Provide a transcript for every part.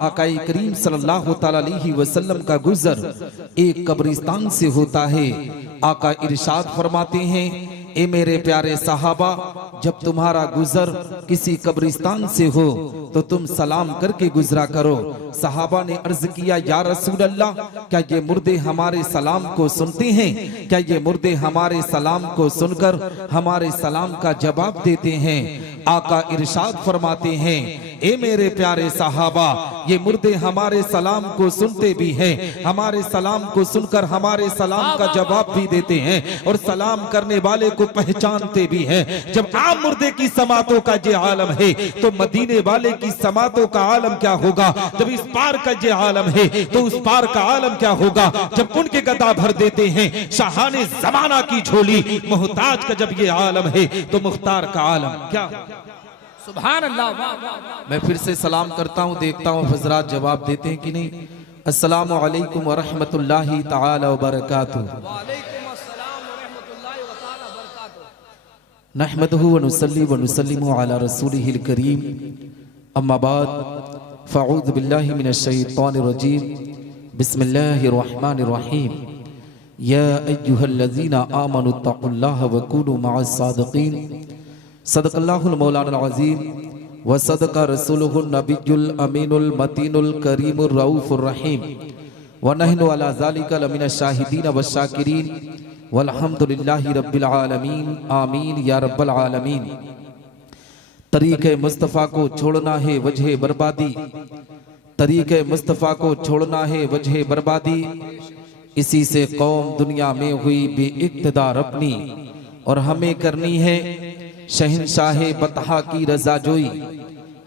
आकाई करीम सल्लल्लाहु ताला अलैहि वसल्लम का गुजर एक कब्रिस्तान से होता है। आका इरशाद फरमाते हैं, ए मेरे प्यारे सहाबा, जब तुम्हारा गुजर किसी कब्रिस्तान से हो तो तुम सलाम करके गुजरा करो। सहाबा ने अर्ज किया, या रसूल अल्लाह, क्या ये मुर्दे हमारे सलाम को सुनते हैं? क्या ये मुर्दे हमारे सलाम को सुनकर हमारे सलाम का जवाब देते हैं? आका इरशाद फरमाते हैं, ए मेरे प्यारे सहाबा, ये मुर्दे हमारे सलाम को सुनते भी हैं, हमारे सलाम को सुनकर हमारे सलाम का जवाब भी देते हैं और सलाम करने वाले को पहचानते भी हैं। जब आम मुर्दे की समातों का ये आलम है तो मदीने वाले की समातों का आलम क्या होगा? जब इस पार का ये आलम है तो उस पार का आलम क्या होगा? जब उनके गदा भर देते हैं शाहाने जमाना की झोली, मोहताज का जब ये आलम है तो मुख्तार का आलम क्या? सुभान अल्लाह। मैं फिर से सलाम करता हूँ, देखता हूँ हजरात जवाब देते हैं कि नहीं। अस्सलामु अलैकुम व रहमतुल्लाहि तआला व बरकातुहू। वालेकुम अस्सलाम व रहमतुल्लाहि व तआला व बरकातुहू। नहमदुहु व नुसल्ली व नुसल्लिमु अला रसूलिहिल करीम, अम्मा बाद, फ़अऊज़ु बिल्लाहि मिनश शैतानिर रजीम, बिस्मिल्लाहिर रहमानिर रहीम। या अय्युहल्लज़ीना आमनुत्तक़ुल्लाह व कूनू मअस सादिक़ीन। सदक़ल्लाहुल मौलाना अज़ीम व सदक़ा रसूलुहुन नबियुल अमीनुल मतीनुल करीमुर रऊफ़ुर रहीम व नहनु अला ज़ालिका लमिनश शाहिदीन व शाकिरीन वल्हम्दुलिल्लाहि रब्बिल आलमीन। आमीन या रब्बल आलमीन। तरीक़े मुस्तफ़ा को छोड़ना है वजह बर्बादी, तरीक़े मुस्तफ़ा को छोड़ना है वजह बर्बादी। इसी से कौम दुनिया में हुई बेइक़्तिदार अपनी, और हमें करनी है शहंशाहे बतहा की रज़ाजोई।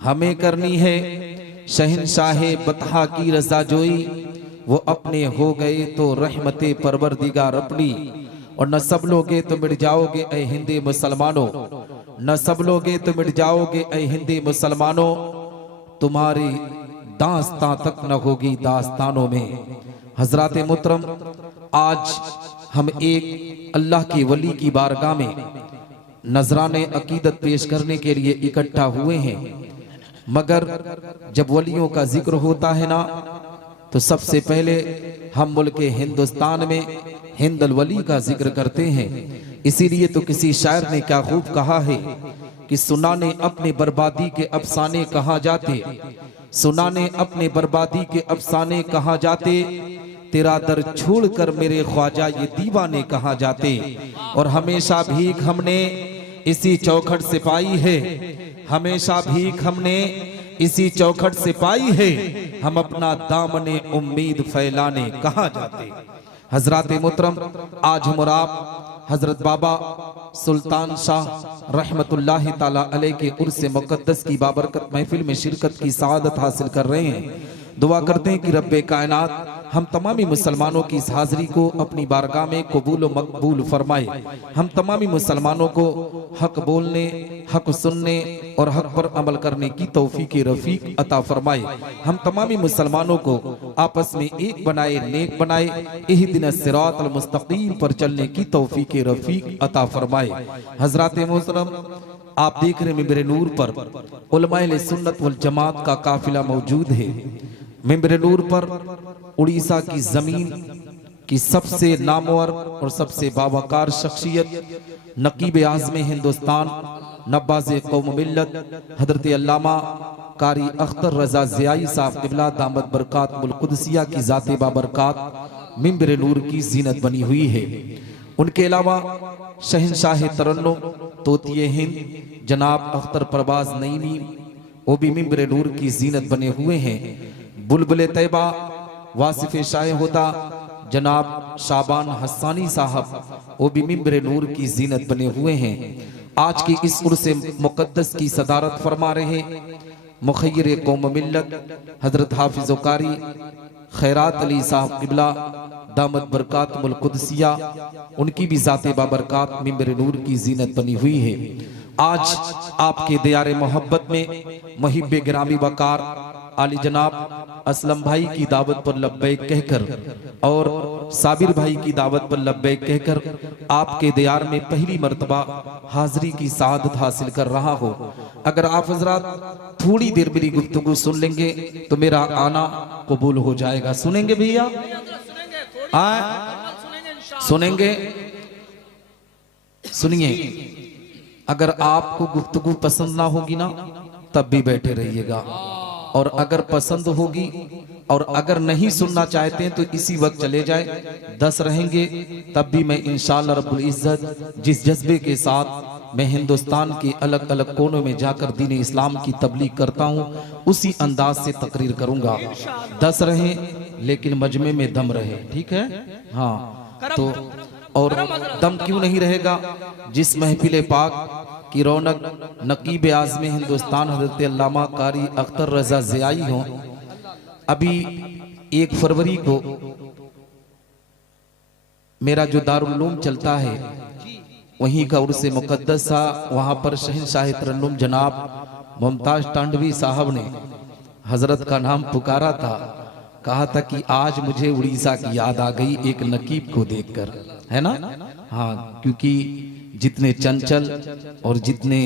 हमें करनी है शहंशाहे बतहा की रज़ाजोई। वो अपने हो गए तो रहमते परवरदिगार अपनी, और न सब लोगे तो मिट जाओगे ऐ हिंदे मुसलमानों, न सब लोगे तो मिट जाओगे ऐ हिंदे मुसलमानों। तुम्हारी दास्तां तक न होगी दास्तानों में। हजरात मुहतरम, आज हम एक अल्लाह की वली की बारगाह में नजराने अकीदत पेश करने के लिए इकट्ठा हुए हैं। मगर जब वलियों का जिक्र होता है ना, तो सबसे पहले हम मुल्क हिंदुस्तान में हिंदल वली का जिक्र करते हैं। इसीलिए तो किसी शायर ने क्या खूब कहा है कि सुनाने अपने बर्बादी के अफसाने कहाँ जाते, सुनाने अपने बर्बादी के अफसाने कहाँ जाते, तेरा दर छोड़कर मेरे ख्वाजा ये दीवाने कहाँ जाते। और हमेशा भीख हमने इसी चौखट से पाई है, हमेशा भीख हमने इसी चौखट से पाई है, हम अपना दामने उम्मीद फैलाने कहाँ जाते। हजरात मोहतरम, आज हम और आप हजरत बाबा सुल्तान शाह रहमतुल्लाहि ताला अलैह के उर्स मुक़द्दस की बाबरकत महफिल में शिरकत की सआदत हासिल कर रहे हैं। दुआ करते हैं कि रब्बे कायनात हम तमामी मुसलमानों की इस हाजिरी को अपनी बारगाह में कबूल व मकबूल फरमाए। हम तमामी मुसलमानों को हक बोलने, हक सुनने और हक पर अमल करने की तौफीक रफीक अता फरमाए। हम तमामी मुसलमानों को आपस में एक बनाए, नेक बनाए, इहदिना सिरातल मुस्तकीम पर चलने की तौफीक रफीक अता फरमाए। हजरात मोहतरम, आप देख रहे मिंबर नूर पर उलमाए सुन्नत वल जमात का काफिला मौजूद है। मिंबर नूर पर उड़ीसा की जमीन की सबसे नामवर और सबसे बावकार शख्सियत, नकीब आज़म हिंदुस्तान, नब्बाज़े कौम मिल्लत हजरत अल्लामा कारी अख्तर रजा ज़ियाई साहब क़िबला दामत बरकात मुल कुदसिया की ज़ाते बाबरकात मिंबर नूर की जीनत बनी हुई है। उनके अलावा शहंशाह तरन्नुम तोतिए हिंद जनाब अख्तर परवाज नईमी, वो भी मिंबर नूर की जीनत बने हुए हैं। बुलबुल तैबा वासिफ शाह होता जनाब शाबान हस्सानी साहब, वो भी मिंबर नूर की जीनत बने हुए हैं। आज की इस उर्स मुक़द्दस की सदारत फरमा रहे मुखय्यर कौम मिल्लत हजरत हाफिज़ कारी खैरात अली साहब क़िबला दामत बरकात मुल कुदसिया, उनकी भी ज़ाते बाबरकात मिंबर नूर की जीनत बनी हुई है। आज आपके दियारे मोहब्बत में मुहिब्बे गिरामी वकार आली जनाब असलम भाई की दावत पर लब्बैक कहकर और साबिर भाई की दावत पर लब्बैक कहकर आपके दियार में पहली मर्तबा हाजिरी की सआदत हासिल कर रहा हो। अगर आप हजरात थोड़ी देर मेरी गुफ्तगू सुन लेंगे तो मेरा आना कबूल हो जाएगा। सुनेंगे भैया? सुनेंगे? सुनिए, अगर आपको गुफ्तगू पसंद ना होगी ना तब भी बैठे रहिएगा, और अगर पसंद होगी और अगर नहीं सुनना चाहते हैं तो इसी वक्त चले जाए। 10 रहेंगे तब भी मैं इंशाअल्लाह रब्बुल इज्जत जिस जज्बे के साथ मैं हिंदुस्तान के अलग अलग कोनों में जाकर दीन इस्लाम की तबलीग करता हूँ उसी अंदाज से तकरीर करूंगा। 10 रहें लेकिन मजमे में दम रहे, ठीक है? हाँ, तो और दम क्यों नहीं रहेगा? जिस महफिल पाक की रौनक नकीब आज़म हिंदुस्तान हज़रत अल्लामा कारी अख्तर रजा ज़ियाई हो, अभी 1 फरवरी को मेरा जो दारुल उलूम चलता है वहीं का उर्स मुक़द्दस था। वहाँ पर शहंशाह तरन्नुम जनाब मुमताज टांडवी साहब ने हजरत का नाम पुकारा था, कहा था कि आज मुझे उड़ीसा की याद आ गई एक नकीब को देखकर, है ना? हाँ, क्योंकि जितने चंचल और जितने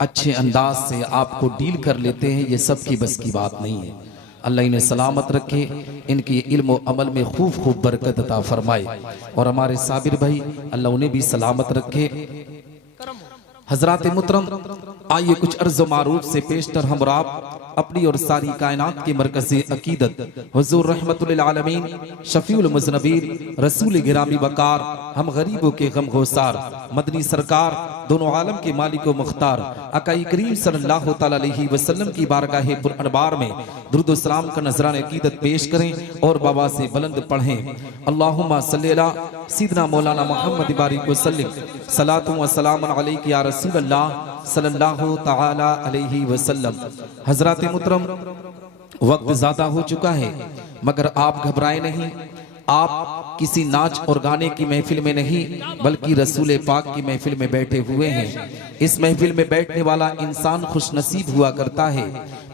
अच्छे अंदाज से आपको डील कर लेते हैं ये सब की बस की बात नहीं है। अल्लाह इन्हें सलामत रखे, इनकी इल्म और अमल में खूब खूब बरकत अता फरमाए, और हमारे साबिर भाई अल्लाह उन्हें भी सलामत रखे। हजरात मुहतरम, आइए कुछ अर्ज़ मारूफ से पेशतर हम आप अपनी और सारी कायनात के मरकज़े अकीदत हुज़ूर रहमतुल आलमीन शफीउल मुज़नबीन रसूल गिरामी वकार हम गरीबों के गम गुसार मदनी सरकार दोनों आलम के मालिक व मुख्तार अकाई करीम सल्लल्लाहु तआला अलैहि वसल्लम की बारगाह पुरअनवार में दुरूद व सलाम का नजरान अकीदत पेश करें और बाबा से बुलंद पढ़ें। अल्लाहुम्मा सल्ली अला सय्यिदना मौलाना मुहम्मद बारिक वसल्लिम सलातु व सलाम अलैका या रसूल अल्लाह सल्लल्लाहु तआला अलैहि वसल्लम। हजरात मुहतरम, वक्त ज्यादा हो चुका है मगर आप घबराए नहीं। आप किसी नाच और गाने की महफिल में नहीं बल्कि रसूल पाक की महफिल में बैठे हुए हैं। इस महफिल में बैठने वाला इंसान खुशनसीब हुआ करता है।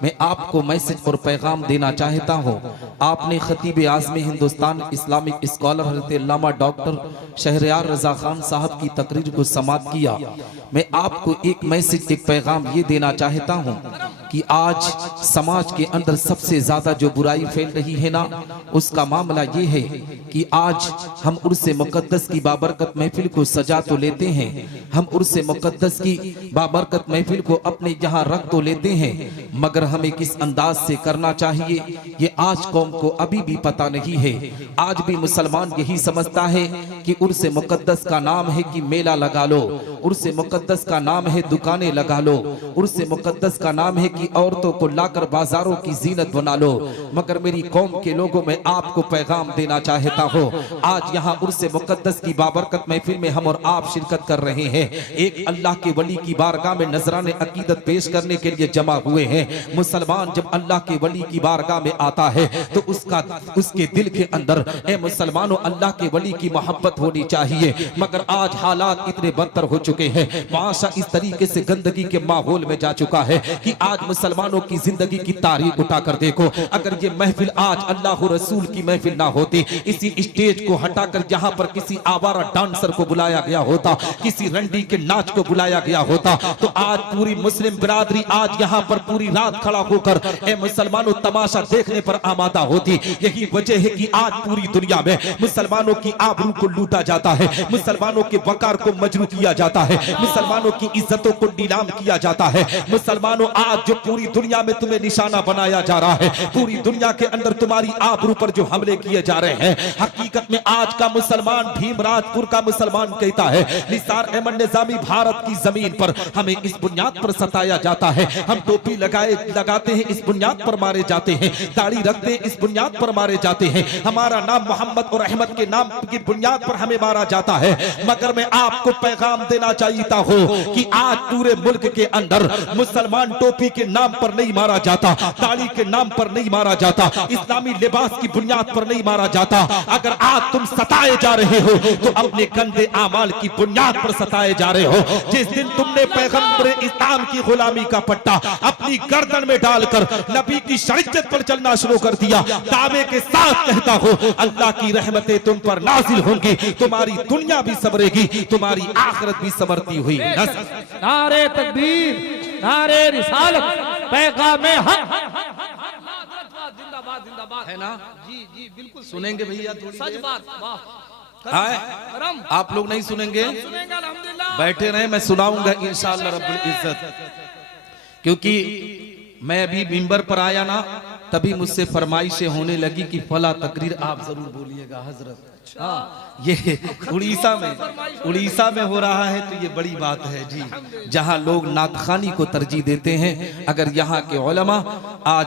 मैं आपको मैसेज और पैगाम देना चाहता हूँ। आपने खतीब आज़म हिंदुस्तान इस्लामिक स्कॉलर हज़रत अल्लामा डॉक्टर शहरयार रजा खान साहब की तकरीर को समाप्त किया। मैं आपको एक मैसेज, एक पैगाम ये देना चाहता हूँ कि आज समाज के अंदर सबसे ज्यादा जो बुराई फैल रही है ना, उसका मामला ये है कि आज हम उर्से मुक़द्दस की बाबरकत महफिल को सजा तो लेते हैं, हम उर्से मुक़द्दस की बाबरकत महफिल को अपने यहाँ रख तो लेते हैं, मगर हमें किस अंदाज से करना चाहिए ये आज कौम को अभी भी पता नहीं है। आज भी मुसलमान यही समझता है कि उर्से मुक़द्दस का नाम है कि मेला लगा लो, उर्से मुक़द्दस का नाम है दुकानें लगा लो, उर्से मुक़द्दस का नाम है कि औरतों को लाकर बाजारों की जीनत बना लो। मगर मेरी कौम के लोगों में आपको पैगाम देना चाहता हूँ, आज यहाँ उर्से मुक़द्दस की बाबरकत महफिल में हम और आप शिरकत कर रहे हैं। एक अल्लाह के वली की बारगाह में नजराने अकीदत पेश करने के लिए जमा हुए हैं। मुसलमान जब अल्लाह के वली की बारगाह में आता है तो उसके दिल के अंदर ए मुसलमानों अल्लाह के वली की मोहब्बत होनी चाहिए। मगर आज हालात इतने बदतर हो चुके हैं, माशा इस तरीके से गंदगी के माहौल में जा चुका है कि आज मुसलमानों की जिंदगी की तारीख उठाकर देखो। अगर ये महफिल आज अल्लाह रसूल की महफिल ना होती, इसी स्टेज को हटाकर यहाँ पर किसी आवारा डांसर को बुलाया गया होता, किसी रंडी के नाच को बुलाया गया होता, तो आज पूरी मुस्लिम बिरादरी आज यहाँ पर पूरी रात खड़ा होकर ए मुसलमानों तमाशा देखने पर आमादा होती। यही वजह है कि आज पूरी दुनिया में मुसलमानों की आबरू को लूटा जाता है, मुसलमानों के वकार को मजरू किया जाता है, मुसलमानों की इज्जतों को नीलाम किया जाता है। मुसलमानों आज जो पूरी दुनिया में तुम्हें निशाना बनाया जा रहा है, पूरी दुनिया के अंदर तुम्हारी आबरू पर जो हमले किए जा रहे हैं, हकीकत में आज का मुसलमान भीमराजपुर का मुसलमान कहता है निसार अहमद निजामी भारत की जमीन पर हमें इस बुनियाद पर सताया जाता है, हम टोपी लगाते हैं इस बुनियाद पर मारे जाते हैं, दाढ़ी रखते हैं इस बुनियाद पर मारे जाते हैं, हमारा नाम मोहम्मद और अहमद के नाम की बुनियाद पर हमें मारा जाता है। मगर मैं आपको पैगाम देना देना चाहता हो कि आज पूरे मुल्क के अंदर मुसलमान टोपी के नाम पर नहीं मारा जाता, दाढ़ी के नाम पर नहीं मारा जाता, इस्लामी लिबास की बुनियाद पर नहीं मारा जाता। अगर आज तुम सताए जा रहे हो तो अपने गंदे आमाल की बुनियाद पर सताए जा रहे हो। जिस दिन तुमने पैगंबर इस्लाम की गुलामी का पट्टा अपनी गर्दन में डालकर नबी की शरीयत पर चलना शुरू कर दिया, दावे के साथ कहता हो अल्लाह की रहमतें तुम पर नाजिल होंगी, तुम्हारी दुनिया भी संवरेगी, तुम्हारी आखिरत भी संवरती हुई। नारे तकबीर, नारे रिसालत, पैगामे हक, जिंदाबाद जिंदाबाद, है ना? जी जी बिल्कुल सुनेंगे भैया थोड़ी सच देर? बात, वाह। हाँ, आप लोग नहीं सुनेंगे? सुनेंगे अल्हम्दुलिल्लाह। बैठे रहे, मैं सुनाऊंगा इंशाअल्लाह रब्बुल इज्जत। क्योंकि मैं अभी मिंबर पर आया ना, तभी मुझसे फरमाइशें होने लगी कि फला तकरीर आप जरूर बोलिएगा हजरत। हाँ, ये उड़ीसा में हो रहा है, तो ये बड़ी बात है जी, जहां लोग नातखानी को तरजीह देते हैं। अगर यहाँ के उलमा आज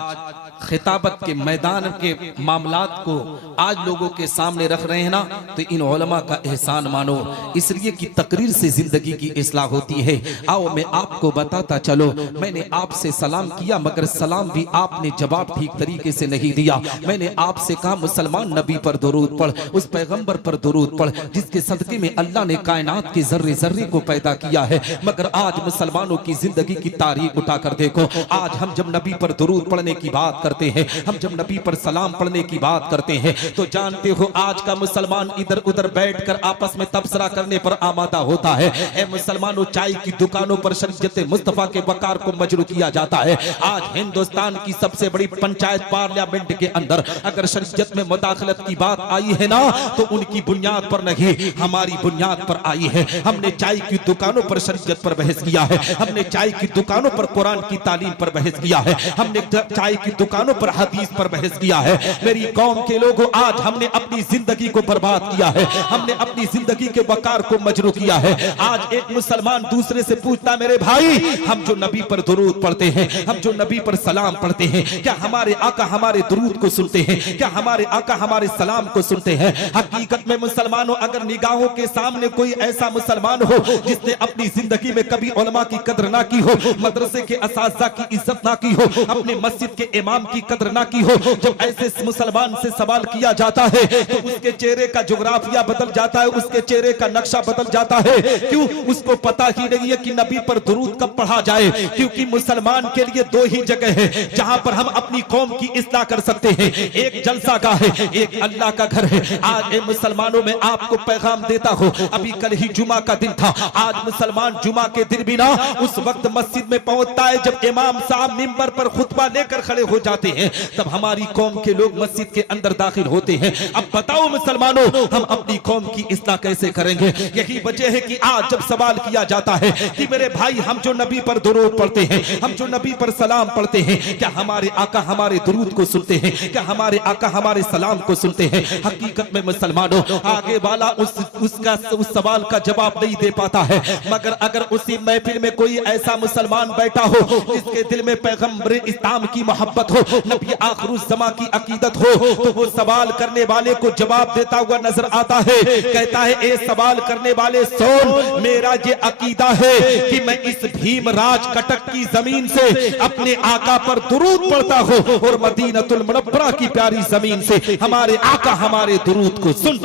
खिताबत के मैदान के मामलात को आज लोगों के सामने रख रहे हैं ना, तो इन उलमा का एहसान मानो, इसलिए कि तकरीर से जिंदगी की इस्लाह होती है। आओ मैं आपको बताता चलो, मैंने आपसे सलाम किया मगर सलाम भी आपने जवाब ठीक तरीके से नहीं दिया। मैंने आपसे कहा मुसलमान नबी पर दुरूद पढ़, उस पैगंबर पर दुरूद पढ़ जिसके सदके में अल्लाह ने कायनात के जर्रे जर्रे को पैदा किया है। मगर आज मुसलमानों की जिंदगी की तारीख उठाकर देखो, आज हम जब नबी पर दुरूद पढ़ने की बात करते हैं, हम जब नबी पर सलाम पढ़ने की बात करते हैं, तो जानते हो आज का मुसलमान इधर उधर बैठकर आपस में तबसरा करने पर आमादा होता है। ए मुसलमानों, चाय की दुकानों पर शरीयत मुस्तफा के वकार को मजरू किया जाता है। आज हिंदुस्तान की सबसे बड़ी पंचायत पार्लियामेंट के अंदर अगर शरीयत में मुदाखलत की बात आई है ना, तो उनकी बुनियाद पर नहीं, हमारी बुनियाद पर आई है। हमने चाय की दुकानों पर शरीयत पर बहस किया है, हमने चाय की दुकानों पर कुरान की तालीम पर बहस किया है, हमने चाय की दुकानों पर हदीस पर बहस किया है। मेरी कौम के लोगों, आज हमने अपनी जिंदगी को बर्बाद किया है, हमने अपनी जिंदगी के वकार को मजरू किया है। आज एक मुसलमान दूसरे से पूछता, मेरे भाई हम जो नबी पर दुरूद पढ़ते हैं, हम जो नबी पर सलाम पढ़ते हैं, क्या हमारे आका हमारे दुरूद को सुनते हैं? क्या हमारे आका हमारे सलाम को सुनते हैं? हकीकत में मुसलमानों, अगर निगाहों के सामने कोई ऐसा मुसलमान हो जिसने अपनी जिंदगी में कभी उलमा की कदर ना की हो, मदरसे के असातिज़ा की इज्जत ना की हो, अपने मस्जिद के इमाम की कदर ना की हो, जब ऐसे मुसलमान से सवाल किया जाता है तो उसके चेहरे का जोग्राफिया बदल जाता है, उसके चेहरे का नक्शा बदल जाता है। क्यों? उसको पता ही नहीं है कि नबी पर दुरूद कब पढ़ा जाए। क्योंकि मुसलमान के लिए दो ही जगह है जहां पर हम अपनी कौम की इस्लाह कर सकते हैं, एक जलसागाह है, एक अल्लाह का घर है। आज मुसलमानों में आपको पैगाम देता हो, अभी कल ही जुमा का दिन था, आज मुसलमान जुमा के दिन भी ना उस वक्त मस्जिद में पहुंचता है जब इमाम साहब मिंबर पर खुतबा लेकर खड़े हो जाते हैं, तब हमारी कौम के लोग मस्जिद के अंदर दाखिल होते हैं। अब बताओ मुसलमानों, हम अपनी कौम की इस्लाह कैसे करेंगे? यही वजह है कि आज जब सवाल किया जाता है कि मेरे भाई हम जो नबी पर दुरूद पढ़ते हैं, हम जो नबी पर सलाम पढ़ते हैं, क्या हमारे आका हमारे दुरूद को सुनते हैं? क्या हमारे आका हमारे सलाम को सुनते हैं? हकीकत में मुसलमानों, आगे वाला उस सवाल का जवाब नहीं दे पाता है, मगर अगर उसी महफिल में कोई ऐसा मुसलमान बैठा हो जिसके दिल में पैगंबर इस्लाम की मोहब्बत हो, नबी आखिरुज़्ज़मा की अकीदत हो, तो वो सवाल करने वाले को जवाब देता हुआ नजर आता है। कहता है, ए सवाल करने वाले सुन, मेरा ये अकीदा है कि मैं इस भीमराज कटक की जमीन से अपने आका पर दुरूद पढ़ता हूँ और मदीनतुल मुनव्वरा की प्यारी जमीन से हमारे आका हमारे दुरूद को सुन।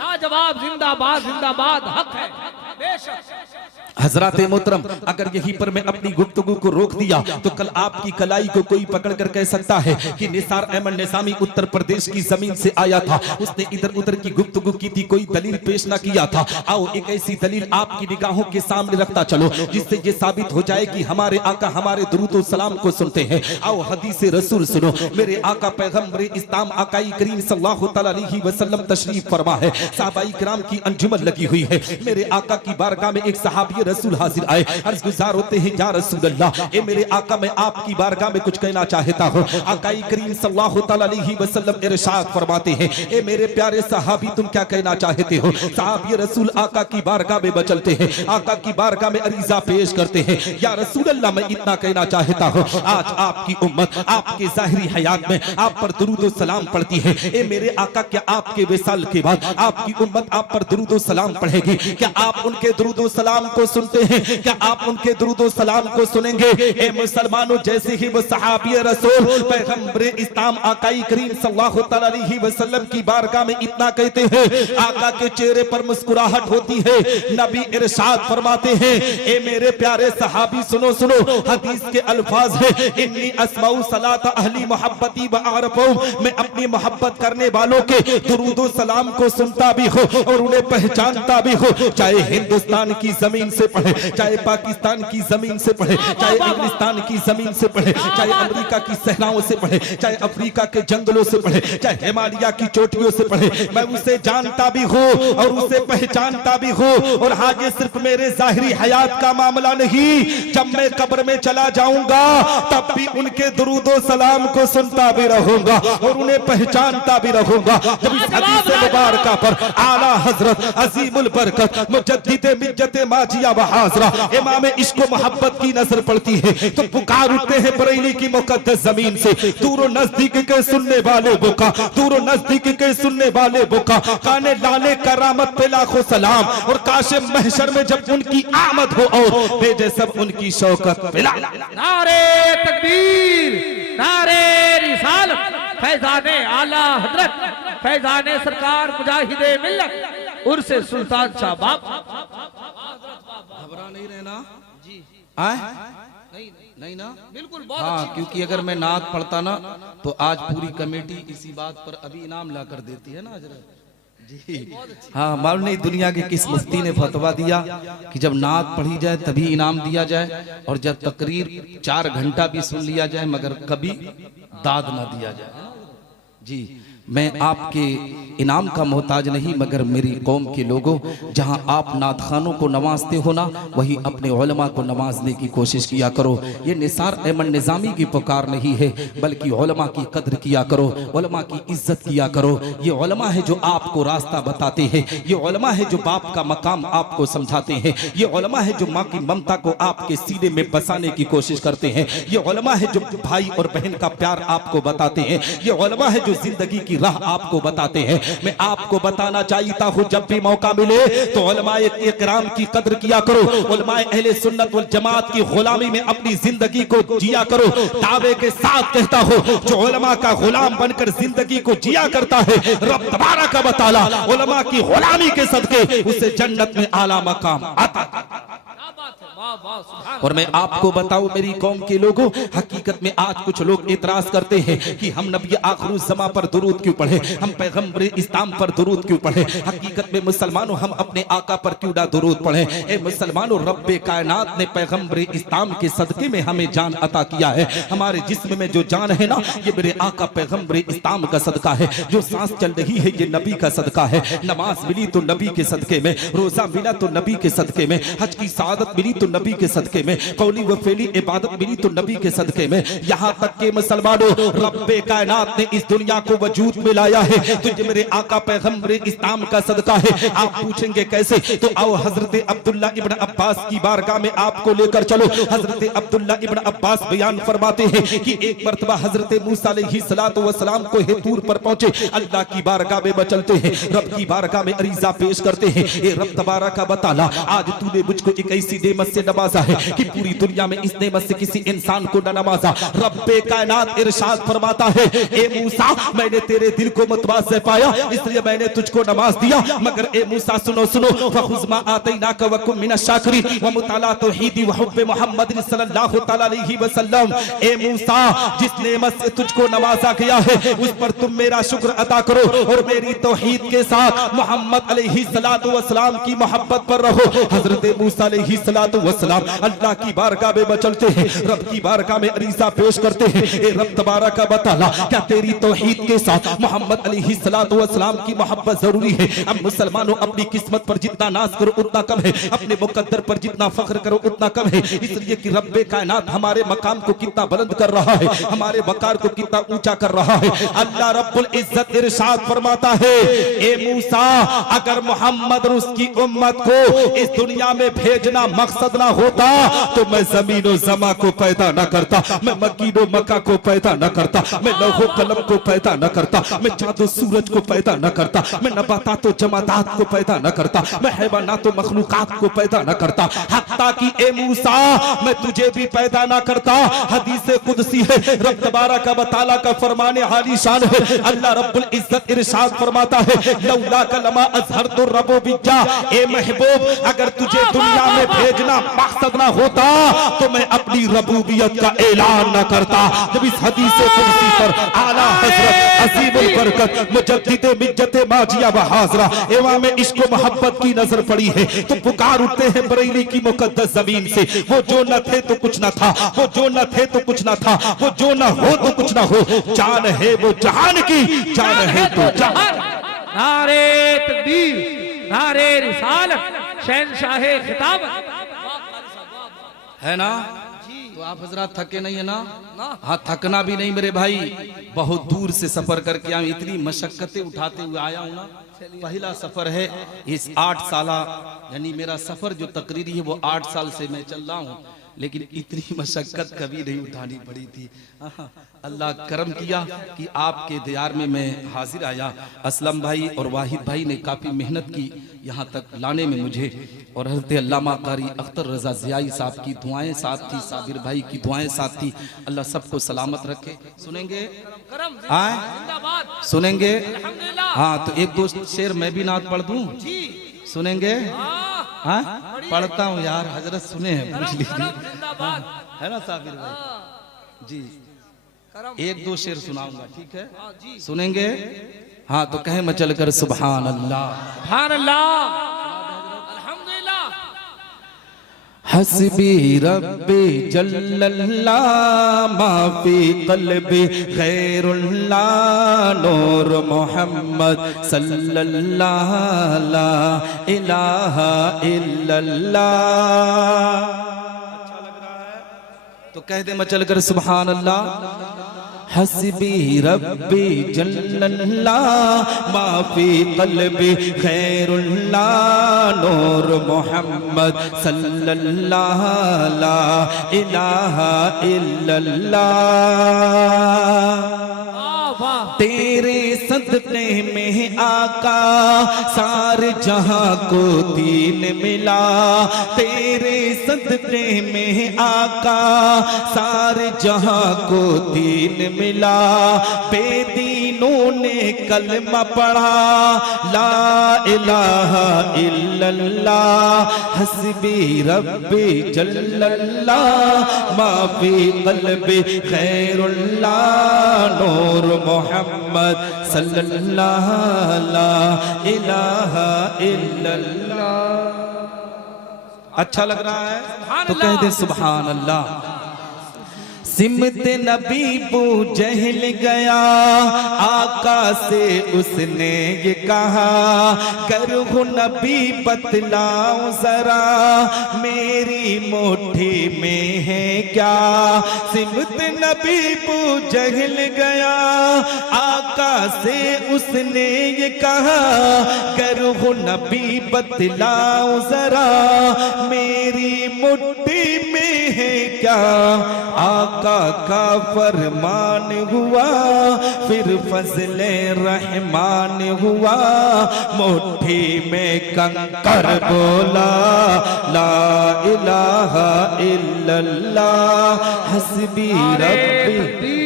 लाजवाब, जिंदाबाद जिंदाबाद, हक है बेशक। हजरात मोहतरम, अगर यहीं पर मैं अपनी गुफ्तगू को रोक दिया तो कल आपकी कलाई को कोई पकड़कर कह सकता है कि निसार अहमद निजामी उत्तर प्रदेश की जमीन से आया था, उसने इधर उधर की गुफ्तगू की थी, कोई दलील पेश ना किया था। आओ एक ऐसी दलील आपकी निगाहों के सामने रखता चलो जिससे ये साबित हो जाए कि हमारे आका हमारे दुरूद व सलाम को सुनते हैं। आओ हदीस रसूल सुनो। मेरे आका पैगंबर इस्लाम आकाई करीम सल्लल्लाहु अलैहि वसल्लम तशरीफ फरमा है, सहाबाई किराम की अंजुमन लगी हुई है। मेरे आका की बारगाह में एक सहाबी रसूल हाजिर आए, अर्ज गुजार होते हैं या रसूल अल्लाह, ए मेरे आका मैं आपकी बारगाह में कुछ कहना चाहता हूँ। आका करीम सल्लल्लाहु अलैहि वसल्लम इरशाद फरमाते हैं, ए मेरे प्यारे सहाबी तुम क्या कहना चाहते हो। साहब ये रसूल आका की बारगाह में बचलते हैं, आका की बारगाह में अरीजा पेश करते हैं, या रसूल अल्लाह मैं इतना कहना चाहता हूँ, आज आपकी उम्मत आपके जाहिरी हयात में आप पर दुरूद व सलाम पढ़ती है। ए मेरे आका क्या आपके विसाल के बाद आपकी उम्मत आप पर दुरूद व सलाम पढ़ेगी? क्या आप उनके दुरूद व सलाम को सुनते हैं? क्या आप उनके दुरूद व सलाम को सुनेंगे? ए मुसलमानों, जैसे ही वो सहाबी रसूल पैगंबर इस्लाम आका करीम सल्लल्लाहु अलैहि वसल्लम की बारगाह में इतना कहते हैं, आका के चेहरे पर मुस्कुराहट होती है। नबी इरशाद फरमाते हैं, ए मेरे प्यारे सहाबी सुनो सुनो, हदीस के अल्फाज है, इन्नी अस्माउ सलात अहली मोहब्बती व आरफूम, मैं अपनी मोहब्बत करने वालों के दुरूद व सलाम को सुनता भी हूँ और उन्हें पहचानता भी हूँ। चाहे हिंदुस्तान की जमीन से पढ़े, चाहे पाकिस्तान की जमीन से पढ़े, चाहे इंग्लिस्तान की जमीन से पढ़े, चाहे अमेरिका की सहराओं से पढ़े, चाहे अफ्रीका के जंगलों से पढ़े, चाहे हिमालय की चोटियों से पढ़े, मैं उसे जानता भी हूँ और उसे पहचानता भी हूँ। और आगे सिर्फ मेरे जाहिरी हयात का मामला नहीं, जब मैं कब्र में चला जाऊंगा तब भी उनके दुरूद व सलाम को सुनता भी रहूंगा और उन्हें पहचानता भी रहूंगा। जब इस हदीस मुबारका पर आला हजरत अजीमुल बरकत मुजद्दिदे मिज्जत माजिया व हाजरा इमाम इश्क व मोहब्बत की नजर पड़ती है तो पुकार उठते हैं बरेली की मुकद्दस जमीन से, दूर और नजदीक के सुनने वाले बुका, दूर और नजदीक के सुनने वाले बुका, काने लाले करामत पे लाखों सलाम, और काशे महशर में जब उनकी आमद हो और भेजे सब उनकी शौकत पे। नारे तकबीर, नारे रिसालत, फैजाने आला हजरत, फैजाने सरकार मुजाहिदे मिल्लत उर्से सुल्तान शाह बाप। घबरा नहीं रहना जी, नहीं ना, बिल्कुल बहुत हाँ, क्योंकि अगर मैं नात पढ़ता ना तो आज पूरी कमेटी इसी बात पर अभी इनाम ला कर देती है ना हजरत जी। हाँ, मालूम नहीं दुनिया के किस मुफ्ती ने फतवा दिया कि जब नात पढ़ी जाए तभी इनाम दिया जाए और जब तकरीर 4 घंटा भी सुन लिया जाए मगर कभी दाद ना दिया जाए जी। मैं आपके इनाम का मोहताज नहीं मगर मेरी कौम के लोगों, जहां आप नात खानों को नवाजते हो ना वही अपने उलमा को नवाजने की कोशिश किया करो। ये निसार अहमद निजामी की पुकार नहीं है बल्कि उलमा की कद्र किया करो, उलमा की इज्जत किया करो। ये उलमा है जो आपको रास्ता बताते हैं, ये उलमा है जो बाप का मकाम आपको समझाते हैं, ये उलमा है जो माँ की ममता को आपके सीने में बसाने की कोशिश करते हैं, ये उलमा है जो भाई और बहन का प्यार आपको बताते हैं, ये उलमा है जो जिंदगी की राह आपको बताते हैं। मैं आपको बताना चाहता हूं जब भी मौका मिले तो उलमाए इकराम की कद्र किया करो, उलमाए अहले सुन्नत वल जमात की गुलामी में अपनी जिंदगी को जिया करो। दावे के साथ कहता हूं जो उलमा का गुलाम बनकर जिंदगी को जिया करता है रब तबारक व तआला उलमा की गुलामी के सदके उसे जन्नत में आला मकाम आता। और मैं आपको बताऊं मेरी कौम के लोगों, हकीकत में आज कुछ लोग इतराज करते हैं कि हम नबी आखिरुज़्ज़मा पर दुरूद क्यों पढ़े, हम पैगंबर इस्लाम पर दुरूद क्यों पढ़े। हकीकत में मुसलमानों हम अपने आका पर क्यों ना दुरूद पढ़े। ए मुसलमानों, रब्बे कायनात ने पैगंबर इस्लाम के सदके में हमें जान अता किया है। हमारे जिस्म में जो जान है ना ये मेरे आका पैगंबर इस्लाम का सदका है। जो सांस चल रही है ये नबी का सदका है। नमाज मिली तो नबी के सदके में, रोजा मिला तो नबी के सदके में, हज की सआदत मिली तो नबी के सदके में, कौली व फेली इबादत मिली तो नबी के सदके में। यहाँ तक के मुसलमानों रब्बे कायनात ने इस दुनिया को वजूद में लाया है तुझे मेरे आका पैगंबर इस्लाम का सदका है। आप पूछेंगे कैसे, तो आओ हजरत अब्दुल्ला इब्न अब्बास की बारगाह में आपको लेकर चलो। हजरत अब्दुल्ला इब्न अब्बास बयान फरमाते हैं कि एक मर्तबा हजरत मूसा अलैहिस्सलातु वस्सलाम को हेतूर पर पहुंचे, अल्लाह की बारगाह में बचलते हैं, रब की बारगाह में अरीजा पेश करते हैं। ए रब तबारक व तआला आज तूने मुझको एक ऐसी नेमत से नवाजा है कि पूरी दुनिया में इस नेमत से किसी इंसान को न नवाजा। रब्बे कायनात इरशाद फरमाता है, ए मूसा मैंने तेरे दिल को मुतवाज़्ज़ पाया इसलिए मैंने तुझको नवाज दिया। मगर ए मूसा सुनो सुनो, फखुज़ मा आतैनाका व कुन मिनश शाकिरीन व मुताला तौहीदी व हुब्ब मुहम्मद सल्लल्लाहु तआला अलैहि वसल्लम। ए मूसा जिस नेमत से तुझको नवाजा गया है उस पर तुम मेरा शुक्र अदा करो और मेरी तौहीद के साथ मोहम्मद अलैहिस्सलातु वस्सलाम की मोहब्बत पर रहो। हजरत मूसा अलैहिस्सलातु वस्सलाम अल्लाह की बारगाह में मचलते हैं, रब की बारगाह में अरीसा पेश करते हैं। ए रब तबारक व तआला, क्या तेरी तौहीद के साथ मोहम्मद अलैहिस्सलातु वस्सलाम की मोहब्बत जरूरी है? अब मुसलमानों, अपनी किस्मत पर जितना नाज करो उतना कम है, अपने मुकद्दर पर जितना फख्र करो उतना कम है, इसलिए कि रब्बे कायनात हमारे मकाम को कितना बुलंद कर रहा है, हमारे वकार को कितना ऊंचा कर रहा है। अल्लाह रब्बुल इज्जत इरशाद फरमाता है, ए मूसा, अगर मोहम्मद और उसकी उम्मत को इस दुनिया में भेजना मकसद ना होता तो मैं जमीन जमा को पैदा न करता, मैं मकीनो मक्का को पैदा न करता, मैं लौहो कलम को पैदा न करता, मैं चाँदो सूरज को पैदा न करता, मैं नबातात व जमादात को पैदा न करता, मैं हैवानात व मखलूकात को पैदा न करता, हत्ता कि ए मूसा मैं तुझे भी पैदा न करता। हदीस कुदसी है, रब तबारक व तआला का फरमाने आली शान है। अल्लाह रब्बुल इज्जत इरशाद फरमाता है, लौला कलमा अज़हरतु रबूबिय्या, ए महबूब अगर तुझे दुनिया में भेजना मकसद ना होता तो मैं अपनी रबूबियत का ऐलान न करता। जब इस हदीस कुदसी पर आला हजरत अजीमुल बरकत मुजद्दिदे मिज्जते माजिया व हाजरा इमाम इश्क व मोहब्बत की नजर पड़ी है तो पुकार उठते हैं बरेली की मुकद्दस जमीन से, वो जो न थे तो कुछ न था, वो जो न थे तो कुछ न था, वो जो न हो तो कुछ न हो, जान है वो जहान की, जान है तो जहान। नारे तकबीर, नारे रिसालत, शहंशाहे खिताबत। है ना? तो आप हजरात थके नहीं है ना? हाँ, थकना भी नहीं मेरे भाई। बहुत दूर से सफर करके आया, इतनी मशक्कतें उठाते हुए आया हूँ ना। पहला सफर है इस 8 साल, यानी मेरा सफर जो तकरीरी है वो 8 साल से मैं चल रहा हूँ, लेकिन इतनी मशक्कत कभी नहीं उठानी पड़ी थी। अल्लाह करम किया कि आपके दियार में मैं हाजिर आया। असलम भाई और वाहिद भाई ने काफ़ी मेहनत की यहाँ तक लाने में मुझे, और हज़रत अल्लामा कारी अख्तर रज़ा ज़ियाई साहब की दुआएं साथ थी, साबिर भाई की दुआएं साथ थी। अल्लाह सबको सलामत रखे। सुनेंगे? सुनेंगे? हाँ, तो एक दो शेर मैं भी नात पढ़ दूँ? सुनेंगे? हाँ, पढ़ता हूँ यार, हजरत सुने हैं, पूछ लीजिए। है ना साबिर भाई जी? एक दो शेर सुनाऊंगा, ठीक है? सुनेंगे? हाँ, तो कहे मचल कर सुभान अल्लाह, सुभान अल्लाह, अल्हम्दुलिल्लाह। हस्बी रब्बी जल्लल्लाह माफी क़ल्बी खैरुल्लाह नूर मोहम्मद सल्लल्लाह ला इलाहा इल्लल्लाह। अच्छा लग रहा है तो कह दे मचल कर सुभान अल्लाह। हस्बी रब्बी जल्लल्लाह माफी क़ल्बी खैरुल्लाह नूर मोहम्मद सल्लल्लाह ला इलाहा इल्लल्लाह। तेरे सदक़े में आका सारे जहां को दीन मिला, तेरे सदक़े में आका सारे जहां को दीन मिला। बेदीनों ने कलमा पढ़ा ला इलाहा इल्लल्लाह। हस्बी रब्बी जल्लल्लाह माफी क़ल्बी खैरुल्लाह नूर मोहम्मद सल्लल्लाह ला इलाहा इल्लल्लाह। अच्छा लग रहा है तो कह दे सुभान अल्लाह। सिमत नबी बू जहल गया, आका से उसने ये कहा कर हो नबी बतलाओ जरा मेरी मुट्ठी में है क्या। सिमत नबी बू जहल गया, आका से उसने ये कहा कर हो नबी बतलाओ जरा मेरी मुट्ठी में है क्या। आका का फरमान हुआ फिर फजले रहमान हुआ, मुट्ठी में कंकर बोला ला इलाहा इल्लल्लाह। हस्बी रब्बी,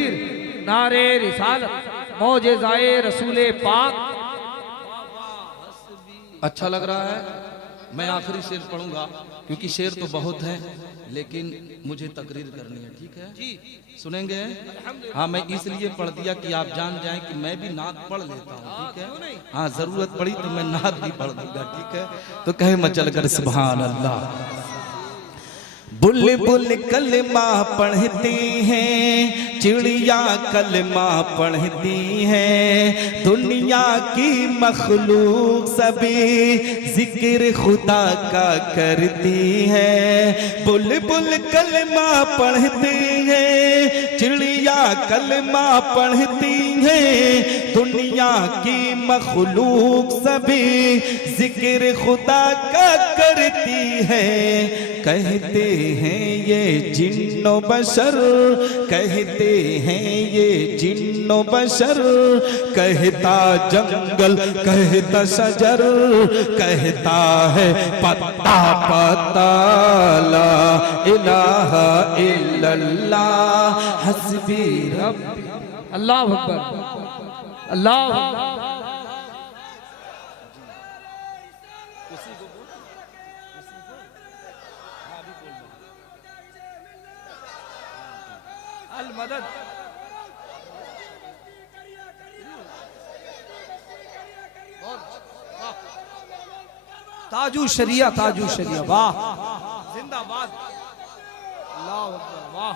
नारे रिसालत, मौजिज़ाए रसूले पाक। अच्छा लग रहा है? मैं आखिरी शेर पढ़ूंगा क्योंकि शेर तो बहुत है लेकिन मुझे तकरीर करनी है, ठीक है जी? सुनेंगे? हाँ, मैं इसलिए पढ़ दिया कि आप जान जाएं कि मैं भी नात पढ़ लेता हूँ, ठीक है? हाँ, जरूरत पड़ी तो मैं नात भी पढ़ दूंगा, ठीक है? तो कहे मचल कर सुभान अल्लाह। बुलबुल कलमा पढ़ती हैं, चिड़िया कलमा पढ़ती हैं, दुनिया की मखलूक सभी जिक्र खुदा का करती है। बुलबुल कलमा पढ़ती हैं, चिड़िया कलमा पढ़ती हैं, दुनिया की मखलूक सभी जिक्र खुदा का करती है। कहते हैं ये जिन्नो बशर, कहते हैं ये जिन्नो बशर, कहता जंगल कहता शजर, कहता है पत्ता पत्ता ला इलाहा इल्लल्लाह हस्बी रब्बी। अल्लाह अकबर, अल्लाह अकबर। अल मदद। ताजू शरिया, ताजू शरिया, वाह जिंदाबाद। अल्लाह अकबर, वाह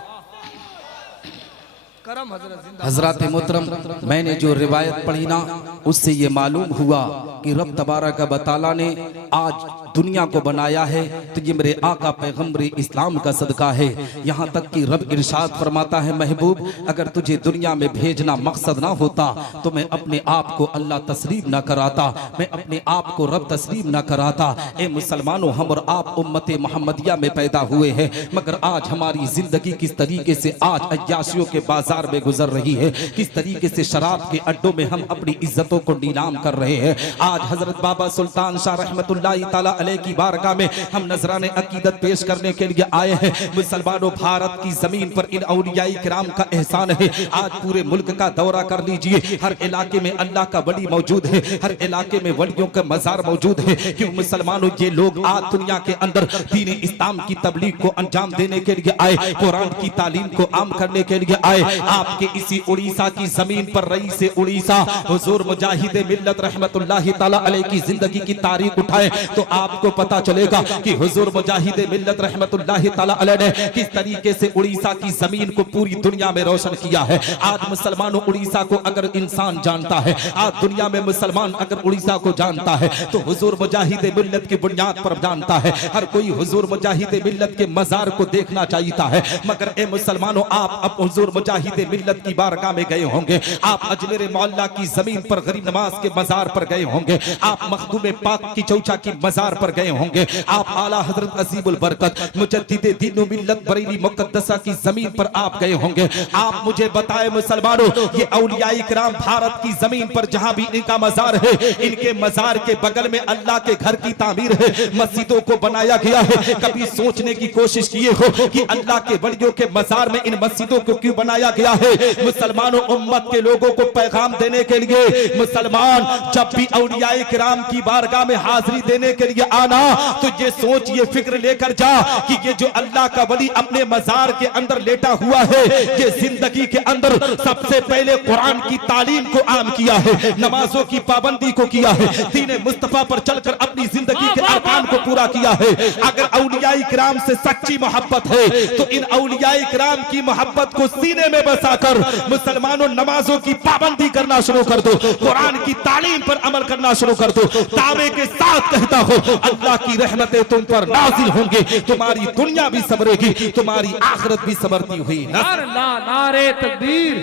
करम हजरत जिंदाबाद। हजरत मोहतरम, मैंने जो रिवायत पढ़ी ना उससे ये मालूम हुआ कि रब तबारक व तआला ने आज दुनिया को बनाया है तो ये मेरे आका पैगम्बर इस्लाम का सदका है। यहाँ तक कि रब इरशाद फरमाता है, महबूब अगर तुझे दुनिया में भेजना मकसद ना होता तो मैं अपने आप को अल्लाह तस्लीम ना कराता, मैं अपने आप को रब तस्लीम ना कराता। ए मुसलमानों, हम और आप उम्मत मोहम्मदिया में पैदा हुए हैं, मगर आज हमारी जिंदगी किस तरीके से आज अय्याशियों के बाजार में गुजर रही है, किस तरीके से शराब के अड्डों में हम अपनी इज्जतों को नीलाम कर रहे हैं। आज हजरत बाबा सुल्तान शाह रहमतुल्लाहि तआला अलैह की बारगाह में हम नजराने अकीदत पेश करने के लिए आए हैं। मुसलमानों, भारत की जमीन पर इन औलियाई किराम का एहसान है। आज पूरे मुल्क का दौरा कर लीजिए, हर इलाके में अल्लाह का वली मौजूद है, हर इलाके में वलियों का मजार मौजूद है। क्यों मुसलमानों, ये लोग आज दुनिया के अंदर दीन इस्लाम की तबलीग को अंजाम देने के लिए आए, कुरान की तालीम को आम करने के लिए आए। आपके इसी उड़ीसा की जमीन पर रईस उड़ीसा हुजूर मुजाहिद मिल्लत रहमतुल्लाहि तआला अलैह की जिंदगी की तारीख उठाए तो आपको पता चलेगा कि हुजूर मुजाहिद मिल्लत रहमतुल्लाहि तआला अलैह ने किस तरीके से उड़ीसा की जमीन को पूरी दुनिया में रोशन किया है। आज मुसलमानों, उड़ीसा को अगर इंसान जानता है, आज दुनिया में मुसलमान अगर उड़ीसा को जानता है तो हुजूर मुजाहिद मिल्लत की बुनियाद पर जानता है। हर कोई हुजूर मुजाहिद मिल्लत के मजार को देखना चाहता है। मगर ए मुसलमानों, आप अब हुजूर मुजाहिद मिल्लत की बारगाह में गए होंगे, आप अजमेर मौला की जमीन पर गरीब नवाज के मजार पर गए होंगे, आप मखदूम पाक की चौचा की मजार पर गए होंगे, आप आला हजरत अजीमुल बरकत मुजद्दिद दीन व मिल्लत बरेली मुकद्दसा की जमीन पर आप गए होंगे। आप मुझे बताएं मुसलमानों, ये औलियाई किराम भारत की जमीन पर जहां भी इनका मजार है, इनके मजार के बगल में अल्लाह के घर की तामीर है, मस्जिदों को बनाया गया है। कभी सोचने की कोशिश किए हो कि अल्लाह के वलियों के मजार में इन मस्जिदों को क्यों बनाया गया है? मुसलमानों, उम्मत के लोगों को पैगाम देने के लिए मुसलमान जब भी औलियाए किराम की बारगाह में हाजिरी देने के लिए आना तो ये सोच, ये फिक्र लेकर जा कि ये जो अल्लाह का वली अपने मजार के अंदर लेटा हुआ है, ये जिंदगी के अंदर सबसे पहले कुरान की तालीम को आम किया है, नमाजों की पाबंदी को किया है, दीन मुस्तफा पर चलकर अपनी जिंदगी के अरकान को पूरा किया है। अगर औलियाए किराम से सच्ची मोहब्बत है तो इन औलियाए किराम की मोहब्बत को सीने में बसाकर मुसलमानों नमाजों की पाबंदी करना शुरू कर दो, कुरान की तालीम पर अमल करना शुरू कर दो। दावे के साथ कहता हो, अल्लाह की रहमतें तुम पर नाज़िल होंगी, तुम्हारी दुनिया भी संवरेगी, तुम्हारी आखिरत भी संवरती हुई। नारे तकबीर,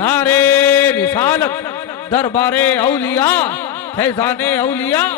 नारे रिसालत, दरबारे औलिया, फैजाने औलिया।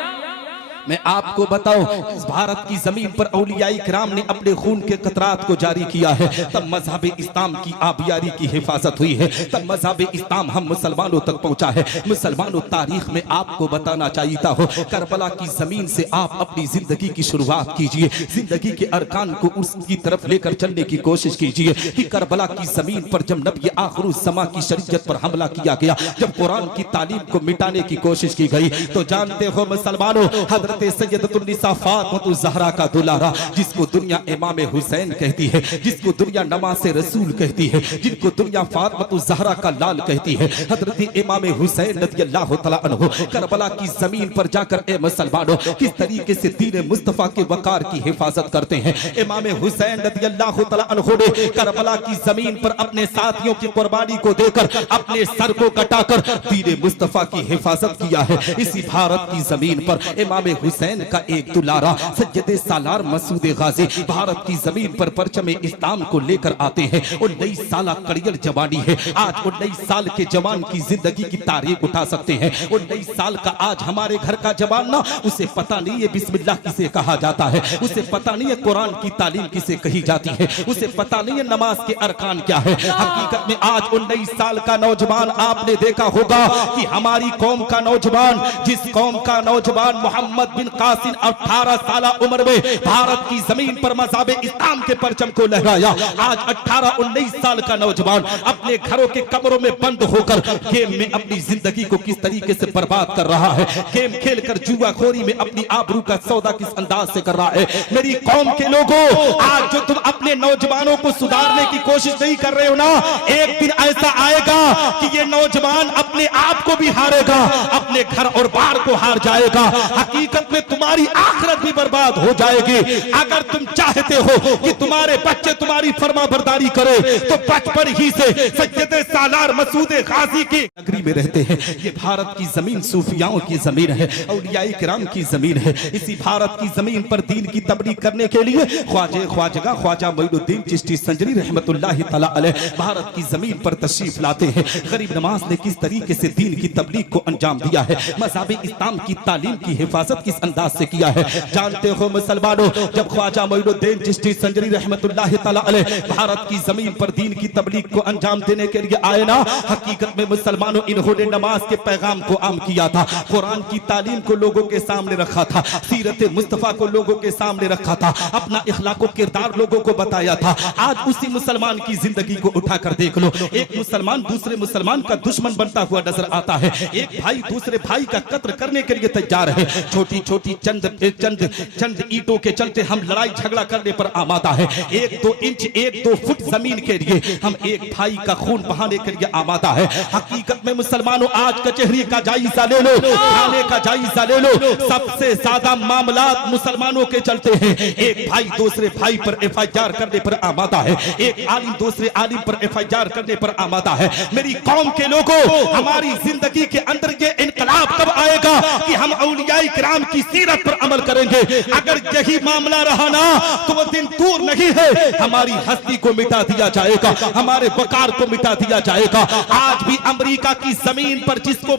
मैं आपको बताऊं, इस भारत की जमीन पर औलियाई किराम ने अपने खून के कतरात को जारी किया है, तब मजहब इस्लाम की आबियारी की हिफाजत हुई है, तब मजहब इस्लाम हम मुसलमानों तक पहुंचा है। मुसलमानों, तारीख में आपको बताना चाहिए हो, करबला की जमीन से आप अपनी जिंदगी की शुरुआत कीजिए, जिंदगी के अरकान को उसकी तरफ लेकर चलने की कोशिश कीजिए कि करबला की जमीन पर जब नबी आखिरुज़्ज़मा की शरीयत पर हमला किया गया, जब कुरान की तालीम को मिटाने की कोशिश की गई, तो जानते हो मुसलमानों, हजरत हजरत सैयदतुन्निसा फातिमा ज़हरा का दुलारा, जिसको दुनिया इमाम हुसैन कहती है, जिसको दुनिया नमाज़ रसूल कहती है, जिनको दुनिया फातिमा ज़हरा का लाल कहती है, हजरत इमाम हुसैन रज़ियल्लाहु तआला अन्हु करबला की जमीन पर जाकर ए मुसलमानों किस तरीके से दीन मुस्तफा के वकार की हिफाजत करते हैं। इमाम हुसैन रज़ियल्लाहु तआला अन्हु ने करबला की जमीन पर अपने साथियों की कुर्बानी को देकर अपने सर को कटाकर दीन मुस्तफा की हिफाजत किया है। इसी भारत की जमीन पर इमाम हुसैन का एक दुलारा सैयद सालार मसूद गाजी भारत की जमीन पर परचम इस्लाम को लेकर आते हैं। 19 साल कड़ियल जवानी है। आज 19 साल के जवान की जिंदगी की तारीख उठा सकते हैं। 19 साल का आज हमारे घर का जवान ना, उसे पता नहीं है बिस्मिल्लाह किसे कहा जाता है, उसे पता नहीं है कुरान की तालीम किसे कही जाती है, उसे पता नहीं है नमाज के अरकान क्या है। हकीकत में आज 19 साल का नौजवान आपने देखा होगा कि हमारी कौम का नौजवान, जिस कौम का नौजवान मोहम्मद बिन कासिम 18 साल उम्र में भारत की जमीन पर मज़हब इस्लाम के परचम को लहराया, आज 18-19 साल का नौजवान अपने घरों के कमरों में बंद होकर गेम में अपनी जिंदगी को किस तरीके से बर्बाद कर रहा है, गेम खेलकर जुआखोरी में अपनी आबरू का सौदा किस अंदाज से कर रहा है। मेरी कौम के लोगों, आज जो तुम अपने नौजवानों को सुधारने की कोशिश नहीं कर रहे हो ना, एक दिन ऐसा आएगा कि ये नौजवान अपने आप को भी हारेगा, अपने घर और बार को हार जाएगा। हकीकत में तुम्हारी आखिरत भी बर्बाद हो जाएगी। अगर तुम चाहते हो कि तुम्हारे बच्चे तुम्हारी फरमाबरदारी करे तो बचपन ही से सैयद सालार मसूद गाजी की नगरी में रहते हैं। ये भारत की जमीन सूफियाओं की जमीन है, औलियाए किराम की जमीन है। इसी भारत की जमीन पर दीन की तबलीग करने के लिए ख्वाजा मोइनुद्दीन चिश्ती संजरी रहमतुल्लाहि तआला अलैह भारत की जमीन पर तशरीफ लाते हैं। गरीब नवाज ने किस तरीके से दीन की तबलीग को अंजाम दिया है, मज़हब इस्लाम की तालीम की हिफाजत किस अंदाज से किया है। जानते हो मुसलमानों, जब ख्वाजा मोइनुद्दीन चिश्ती संजरी रहमतुल्लाहि तआला अलैह भारत की जमीन पर दीन की तबलीग को अंजाम देने के लिए आए ना, हकीकत में मुसलमानों इन्होंने नमाज के पैगाम को आम किया था, कुरान की तालीम को लोगों के सामने रखा था, सीरत मुस्तफा को लोगों के सामने रखा था, अपना इखलाक किरदार लोगों को बताया था। आज उसी मुसलमान की जिंदगी को उठाकर देख लो, एक मुसलमान दूसरे मुसलमान का दुश्मन बनता हुआ नजर आता है, एक भाई दूसरे भाई का कत्ल करने के लिए तैयार है। छोटी छोटी चंद ईंटों के चलते हम लड़ाई झगड़ा करने पर आमादा है। 1-2 इंच 1-2 फुट जमीन के लिए हम एक भाई का खून बहाने के लिए आमादा है। हकीकत में मुसलमानों, आज कचहरी का जायजा ले लो, थाने का जायजा ले लो, सबसे ज्यादा मामला मुसलमानों के चलते हैं। एक भाई दूसरे भाई पर एफआईआर करने पर आमादा है, एक आलिम दूसरे आलिम पर एफआईआर करने पर आमादा है। मेरी कौम के लोगों, हमारी जिंदगी के अंदर ये इनकलाब कब आएगा कि हम औलियाए किराम की सीरत पर अमल करेंगे। अगर यही मामला रहा ना, तो वो दिन दूर नहीं है, हमारी हस्ती को मिटा दिया जाएगा, हमारे वकार को मिटा दिया जाएगा। आज भी अमेरिका की जमीन पर जिसको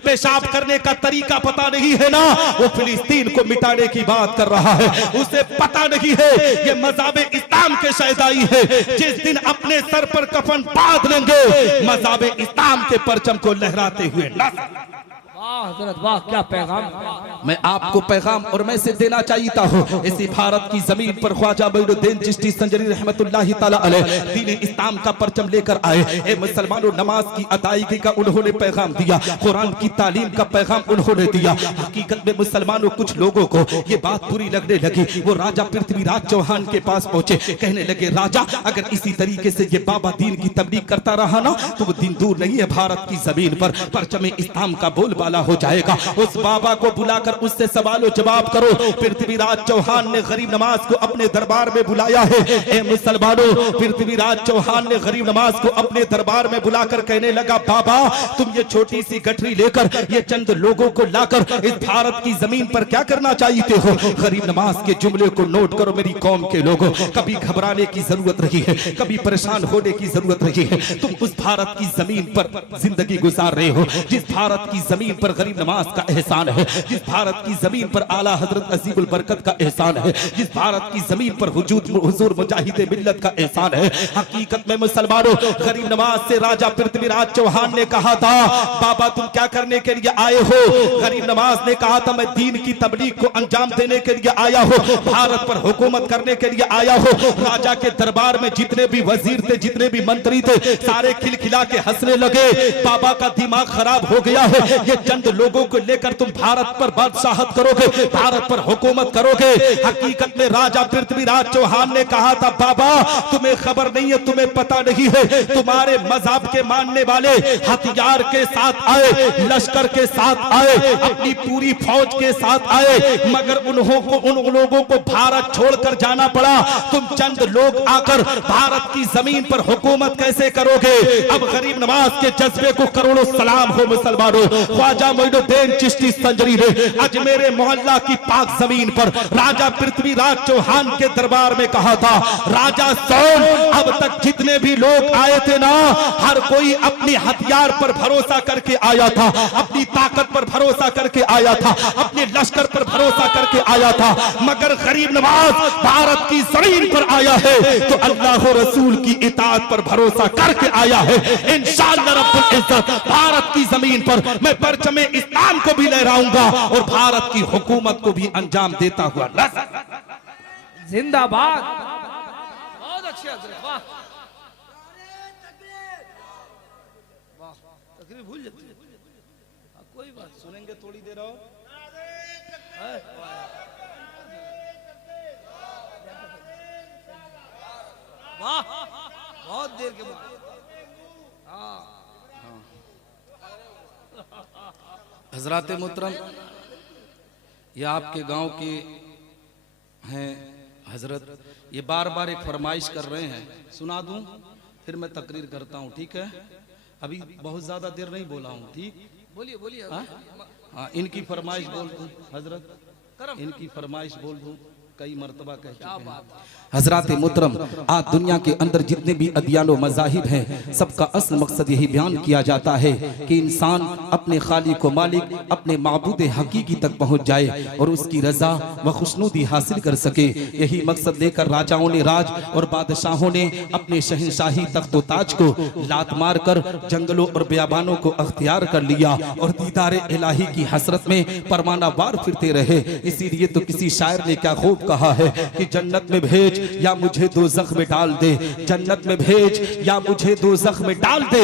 पेशाब करने का तरीका पता नहीं है ना, वो फिलिस्तीन को मिटाने की बात कर रहा है। उसे पता नहीं है ये मज़हब इस्लाम के शहदाई है। जिस दिन अपने सर पर कफन बांध लेंगे, मज़हब इस्लाम के परचम को लहराते हुए वाह हजरत वाह, क्या पैगाम। मैं आपको पैगाम और मैसेज देना चाहता हूँ। इसी भारत की जमीन पर ख्वाजा मोइनुद्दीन चिश्ती संजरी रहमतुल्लाहि तआला अलैह दीन इस्लाम का परचम लेकर आए। ए मुसलमानों, नमाज की अदायगी का उन्होंने पैगाम दिया, कुरान की तालीम का पैगाम उन्होंने दिया। हकीकत में मुसलमानों, कुछ लोगों को ये बात बुरी लगने लगी। वो राजा पृथ्वीराज चौहान के पास पहुंचे, कहने लगे, राजा अगर इसी तरीके से ये बाबा दीन की तबलीग करता रहा ना, तो वो दिन दूर नहीं है, भारत की जमीन पर परचम इस्लाम का बोलबाला हो जाएगा। उस बाबा को बुलाकर उससे सवाल जवाब करो। पृथ्वीराज चौहान ने गरीब नवाज को अपने दरबार में बुलाया है। ए मुसलमानों, पृथ्वीराज चौहान ने गरीब नवाज को अपने दरबार में बुलाकर कहने लगा, बाबा तुम ये छोटी सी गठरी लेकर ये चंद लोगों को लाकर इस भारत की जमीन पर क्या करना चाहते हो। गरीब नवाज के जुमले को नोट करो। मेरी कौम के लोगों, कभी घबराने की जरूरत नहीं है, कभी परेशान होने की जरूरत नहीं है। तुम उस भारत की जमीन पर जिंदगी गुजार रहे हो जिस भारत की जमीन पर गरीब नवाज का एहसान है, जिस भारत की जमीन पर आला हजरत अजीबुल बरकत का एहसान है, जिस भारत की जमीन पर हुजूर मुजाहिदे मिल्लत का एहसान है। हकीकत में मुसलमानों, गरीब नवाज से राजा पृथ्वीराज चौहान ने कहा था, बाबा तुम क्या करने के लिए आए हो। गरीब नवाज ने कहा था, मैं दीन की तबलीग को अंजाम देने के लिए आया हूँ, भारत पर हुकूमत करने के लिए आया हूँ। राजा के दरबार में जितने भी वजीर थे, जितने भी मंत्री थे, सारे खिलखिला के हंसने लगे। बाबा का दिमाग खराब हो गया है, ये चंद लोगों को लेकर तुम भारत पर बादशाहत करोगे, भारत पर हुकूमत करोगे। हकीकत में राजा पृथ्वीराज चौहान ने कहा था, बाबा तुम्हें खबर नहीं है, तुम्हें पता नहीं है, तुम्हारे मजहब के मानने वाले हथियार के साथ आए, लश्कर के साथ आए, अपनी पूरी फौज के साथ आए, मगर उन लोगों को भारत छोड़कर जाना पड़ा। तुम चंद लोग आकर भारत की जमीन पर हुकूमत कैसे करोगे? अब गरीब नवाज के जज्बे को करोड़ों सलाम हो मुसलमानों। ख्वाजा मोइनुद्दीन चिश्ती संजरी ने अजमेर मोहल्ला की पाक जमीन पर राजा पृथ्वीराज चौहान के दरबार में कहा था, राजा सोन, अब तक जितने भी लोग आए थे ना, हर कोई अपने हथियार पर भरोसा करके आया था, अपनी ताकत पर भरोसा करके आया था, अपने लश्कर पर भरोसा करके आया था, मगर गरीब नवाज भारत की जमीन पर आया है तो अल्लाह और रसूल की इताअत पर भरोसा करके आया है। इंशाअल्लाह रब्बुल इज्जत भारत की जमीन पर मैं परचमे इस्लाम को भी लहराऊंगा और भारत की हुकूमत को भी अंजाम देता हुआ जिंदाबाद। बहुत अच्छी हजरत, वाह वाह। तकरीर भूल जाती है, कोई बात सुनेंगे थोड़ी देर और। वाह, बहुत देर के बाद। हजरात मोहतरम, ये आपके गांव के हैं हजरत, ये बार बार एक फरमाइश कर रहे हैं, सुना दूं फिर मैं तकरीर करता हूं, ठीक है? अभी बहुत ज्यादा देर नहीं बोला हूं, ठीक? बोलिए बोलिए। हाँ, इनकी फरमाइश बोल दूं हजरत, इनकी फरमाइश बोल दूं, कई मर्तबा कह चुके हैं। हजरात मोहतरम, आज दुनिया के अंदर जितने भी अदियान व मज़ाहिब हैं, सबका असल मकसद यही बयान किया जाता है कि इंसान अपने खालिक व मालिक, अपने माबूद हकीकी तक पहुंच जाए और उसकी रजा व खुशनुदी हासिल कर सके। यही मकसद लेकर राजाओं ने राज और बादशाहों ने अपने शहनशाही तख्त व ताज को लात मार कर जंगलों और बियाबानों को अख्तियार कर लिया और दीदार इलाही की हसरत में परवाना वार फिरते रहे। इसीलिए तो किसी शायर ने क्या खूब कहा है कि जन्नत में भेज या मुझे दोज़ख में डाल दे, जन्नत में भेज या मुझे दोज़ख में डाल दे,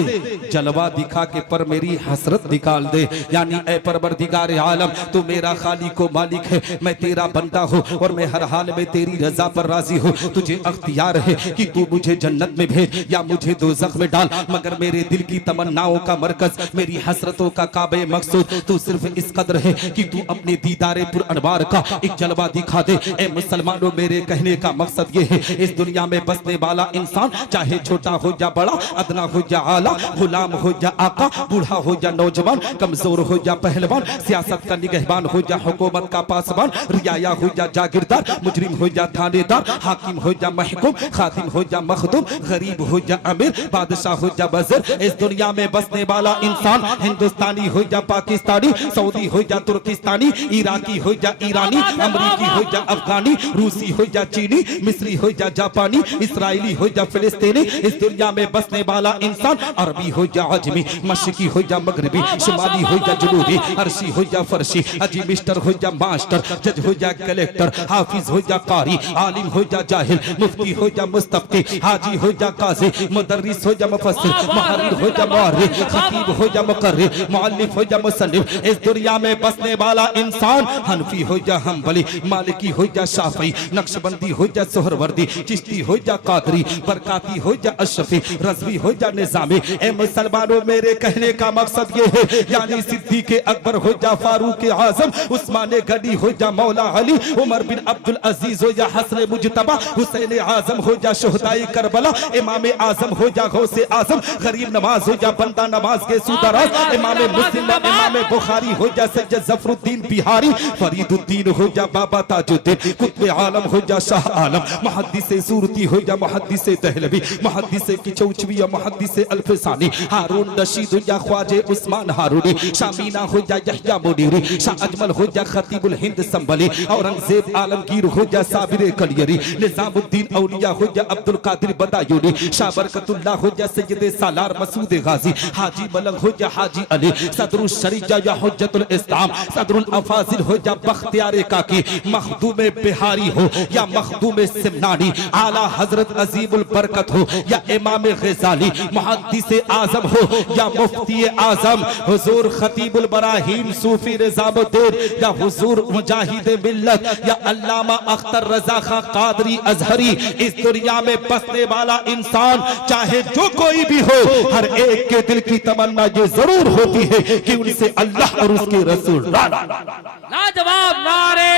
जलवा दिखा के पर मेरी हसरत निकाल दे। यानी ऐ परवरदिगार आलम, तू मेरा खालिक व मालिक है, मैं तेरा बंदा हूँ और मैं हर हाल में तेरी रजा पर राजी हूँ। तुझे अख्तियार है कि तू मुझे जन्नत में भेज या मुझे दोज़ख में डाल, मगर मेरे दिल की तमन्नाओं का मरकज, मेरी हसरतों का काबे मकसूद तू सिर्फ इस कदर है कि तू अपने दीदारे पुर अनवार का एक जलवा दिखा दे। ए मुसलमानों, मेरे कहने का मकसद ये है, इस दुनिया में बसने वाला इंसान चाहे छोटा हो या बड़ा, अदना हो या आला, गुलाम हो या आका, बूढ़ा हो या नौजवान, कमजोर हो या पहलवान, सियासत का निगहबान हो या हुकूमत का पासबान, रियाया हो या जागीरदार, मुजरिम हो या थानेदार, हाकिम हो या महकूम, खादिम हो या मखदूम, गरीब हो या अमीर, बादशाह हो या वज़ीर, इस दुनिया में बसने वाला इंसान हिंदुस्तानी हो या पाकिस्तानी, सऊदी हो या तुर्किस्तानी, इराकी हो या ईरानी, अमरीकी हो या अफगानी, रूसी हो या चीनी, मिस्री हो या जापानी, इसराइली हो या फिलिस्तीनी, इस दुनिया में बसने वाला इंसान अरबी हो या अजमी, मशरिकी हो या मगरबी, शुमाली हो या जनूबी, अरशी हो या फरशी, अजी मिस्टर हो या मास्टर, जज हो या कलेक्टर, हाफिज हो या कारी, आलिम हो या जाहिल, मुफ्ती हो या मुस्तफ्ती, हाजी हो या काजी, मुदर्रिस हो या मुफस्सिर, मुहर्रिर हो या मुअर्रिख, खतीब हो या मुकर्रिर, मुअल्लिफ हो या मुसन्निफ, इस दुनिया में बसने वाला इंसान हनफी हो या हम्बली, मालिकी हो या शाफी, नक्शबंदी हो या सोहरवर्दी, चिश्ती हो या कादरी, बरकाती हो या अशरफी, रज़वी हो या निज़ामी। ए मुसलमानों, मेरे कहने का मकसद ये है, यानी सिद्दीक़ अकबर हो या फारूक आज़म, उस्मान गनी हो या मौला अली, उमर बिन अब्दुल अजीज हो या हसन मुजतबा, हुसैन आज़म हो या शुहदाए करबला, इमाम आज़म हो या गौसे आज़म, गरीब नवाज हो या बंदा नवाज के सूदराज, इमाम मुस्लिम इमाम बुखारी हो या सैयद ज़फरुद्दीन बिहारी, फरीदुद्दीन हो या बाबा ताजुद्दीन, कुतुब आलम हो या शाह आलम, मुहद्दिस सूरती हो या मुहद्दिस दहलवी, मुहद्दिस किचौचवी या मुहद्दिस अल्फसानी, हारून रशीद हो या ख्वाजे उस्मान हारूनी, शामीना हो या यहया मुनीरी, शाह अजमल हो या खतीबुल हिंद संभली, औरंगजेब आलमगीर हो या साबिर कलियरी, निजामुद्दीन औलिया हो या अब्दुल कादिर बदायूनी, शाह बरकतुल्लाह हो या सैयद सालार मसूद गाजी, हाजी मलंग हो या हाजी अली, सदरुल शरीया या हुज्जतुल इस्लाम, सदरुल अफाजिल हो या बख्तियार काकी, मखदूम बिहारी हो या मखदूम सिमनानी, आला हजरत अजीमुल बरकत हो या इमाम ग़ज़ाली मुहद्दिस आज़म हो या मुफ्ती आज़म हुजूर खतीबुल बराहीम सूफी निज़ामुद्दीन या हुजूर मुजाहिद मिल्लत या अल्लामा अख्तर रज़ा खां क़ादरी अज़हरी, इस दुनिया में बसने वाला इंसान चाहे जो कोई भी हो, हर एक के दिल की तमन्ना ये जरूर होती है कि उनसे अल्लाह और उसके रसूल। लाजवाब नारे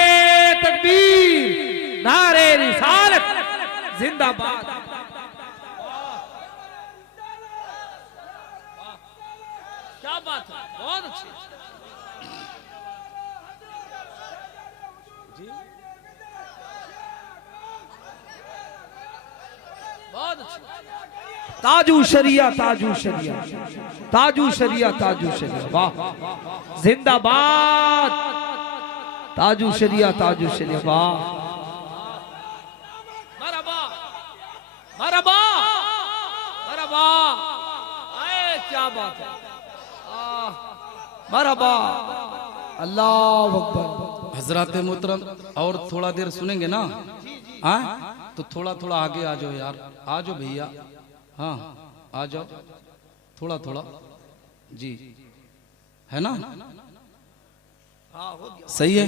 तकबीर, नारे रिसालत, जिंदाबाद। क्या बात है, बहुत अच्छी। बहुत अच्छी। ताजू शरिया, ताजू शरिया, ताजू शरिया, ताजू शरिया, वाह जिंदाबाद। ताजू शरिया, ताजू शरिया, वाह मरहबा मरहबा मरहबा। आए क्या बात है, मरहबा, अल्लाह अकबर। हजरत मोहतरम और थोड़ा देर सुनेंगे ना, हाँ तो थोड़ा थोड़ा आगे आ जाओ यार, आ जाओ भैया, हाँ आ जाओ थोड़ा थोड़ा जी, है ना, सही है।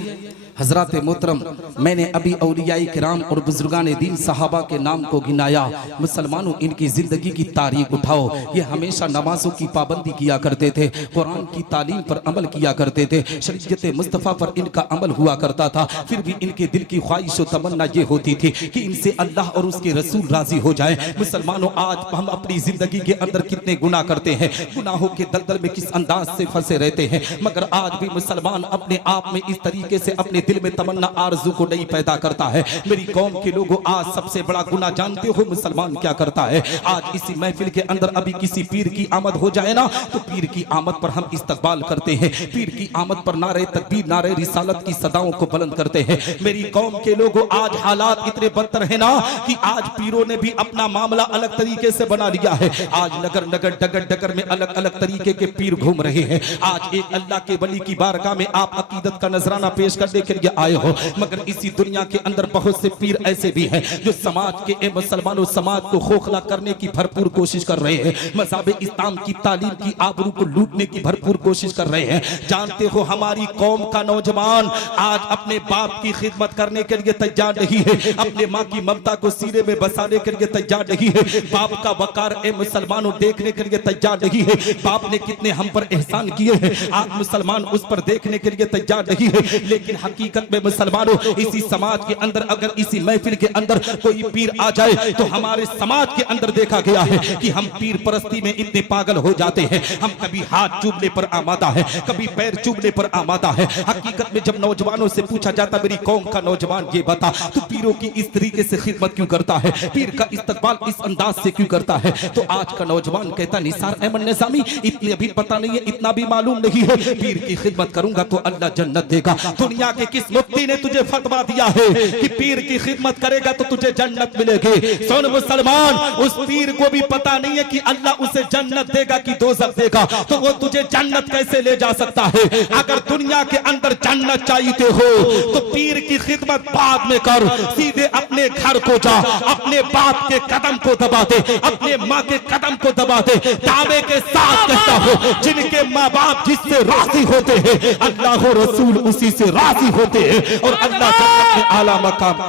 हजरत मोहतरम, मैंने अभी औलियाए किराम और बुजुर्गान दीन सहाबा के नाम को गिनाया। मुसलमानों, इनकी जिंदगी की तारीख उठाओ। ये हमेशा नमाजों की पाबंदी किया करते थे, कुरान की तालीम पर अमल किया करते थे, शरीयत मुस्तफ़ा पर इनका अमल हुआ करता था। फिर भी इनके दिल की ख्वाहिश और तमन्ना ये होती थी कि इनसे अल्लाह और उसके रसूल राजी हो जाए। मुसलमानों, आज हम अपनी जिंदगी के अंदर कितने गुनाह करते हैं, गुनाहों के दलदल में किस अंदाज से फंसे रहते हैं, मगर आज भी मुसलमान अपने आप में इस तरीके से अपने दिल में तमन्ना आरज़ू को नहीं पैदा करता है। मेरी कौम के लोगों, आज सबसे बड़ा गुनाह जानते हो मुसलमान क्या करता है? आज इसी महफिल के अंदर अभी किसी पीर की आमद हो जाए ना, तो पीर की आमद पर हम इस्तकबाल करते हैं, पीर की आमद पर नारे तकबीर, नारे रिसालत की सदाओं को बुलंद करते हैं। मेरी कौम के लोगों, आज हालात इतने बदतर है ना कि आज पीरों ने भी अपना मामला अलग तरीके से बना लिया है। आज नगर नगर डगर डगर में अलग अलग तरीके के पीर घूम रहे हैं। आज एक अल्लाह के वली की बारगाह में आप अकीदत का नजराना पेश करने के लिए आए हो, मगर इसी दुनिया के अंदर बहुत से पीर ऐसे भी हैं जो समाज के मुसलमानों समाज को खोखला करने की भरपूर कोशिश कर रहे हैं, मज़हब इस्लाम की तालीम की आबरू को लूटने की भरपूर कोशिश कर रहे हैं। जानते हो, हमारी कौम का नौजवान आज अपने बाप की खिदमत करने के लिए तैयार नहीं है, अपने माँ की ममता को सीने में बसाने के लिए तैयार नहीं है, बाप का वकार ए मुसलमानों देखने के लिए तैयार नहीं है। बाप ने कितने हम पर एहसान किए हैं, आज मुसलमान उस पर देखने के लिए तैयार नहीं है। लेकिन हकीकत में मुसलमानों, इसी समाज के अंदर अगर इसी महफिल के अंदर कोई पीर आ जाए तो हमारे समाज के अंदर देखा गया है कि हम पीर परस्ती में इतने पागल हो जाते हैं, हम कभी हाथ चूमने पर आमादा है, कभी पैर चूमने पर आमादा है। हकीकत में जब नौजवानों से पूछा जाता, मेरी कौम का नौजवान ये बता, तो पीरों की इस तरीके से खिदमत क्यों करता है, पीर का इस्तकबाल इस अंदाज से क्यों करता है, तो आज का नौजवान कहता, निसार अहमद निज़ामी, इतने भी पता नहीं है, इतना भी मालूम नहीं है, पीर की खिदमत करूंगा तो अल्लाह जन्नत देगा। दुनिया के किस मुफ्ती ने तुझे फतवा दिया है कि पीर की खिदमत करेगा तो तुझे जन्नत मिलेगी? सुन मुसलमान, उस पीर को भी पता नहीं है कि अल्लाह उसे जन्नत देगा कि दोज़ख देगा, तो वो तुझे जन्नत कैसे ले जा सकता है? अगर दुनिया के अंदर जन्नत चाहते हो तो पीर की खिदमत बाद में कर, सीधे अपने घर को जा, अपने बाप के कदम को दबा दे, अपने माँ के कदम को दबा दे। दावे के साथ कहता हो, जिनके माँ बाप जिससे राजी होते हैं, अल्लाह और रसूल उसी से राजी होते हैं, और अल्लाह जन्नत में आला मकाम।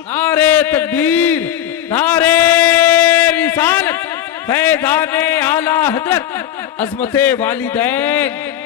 नारे तकबीर, नारे रिसालत, फैज़ाने आला हज़रत, अज़मते वालिदैन।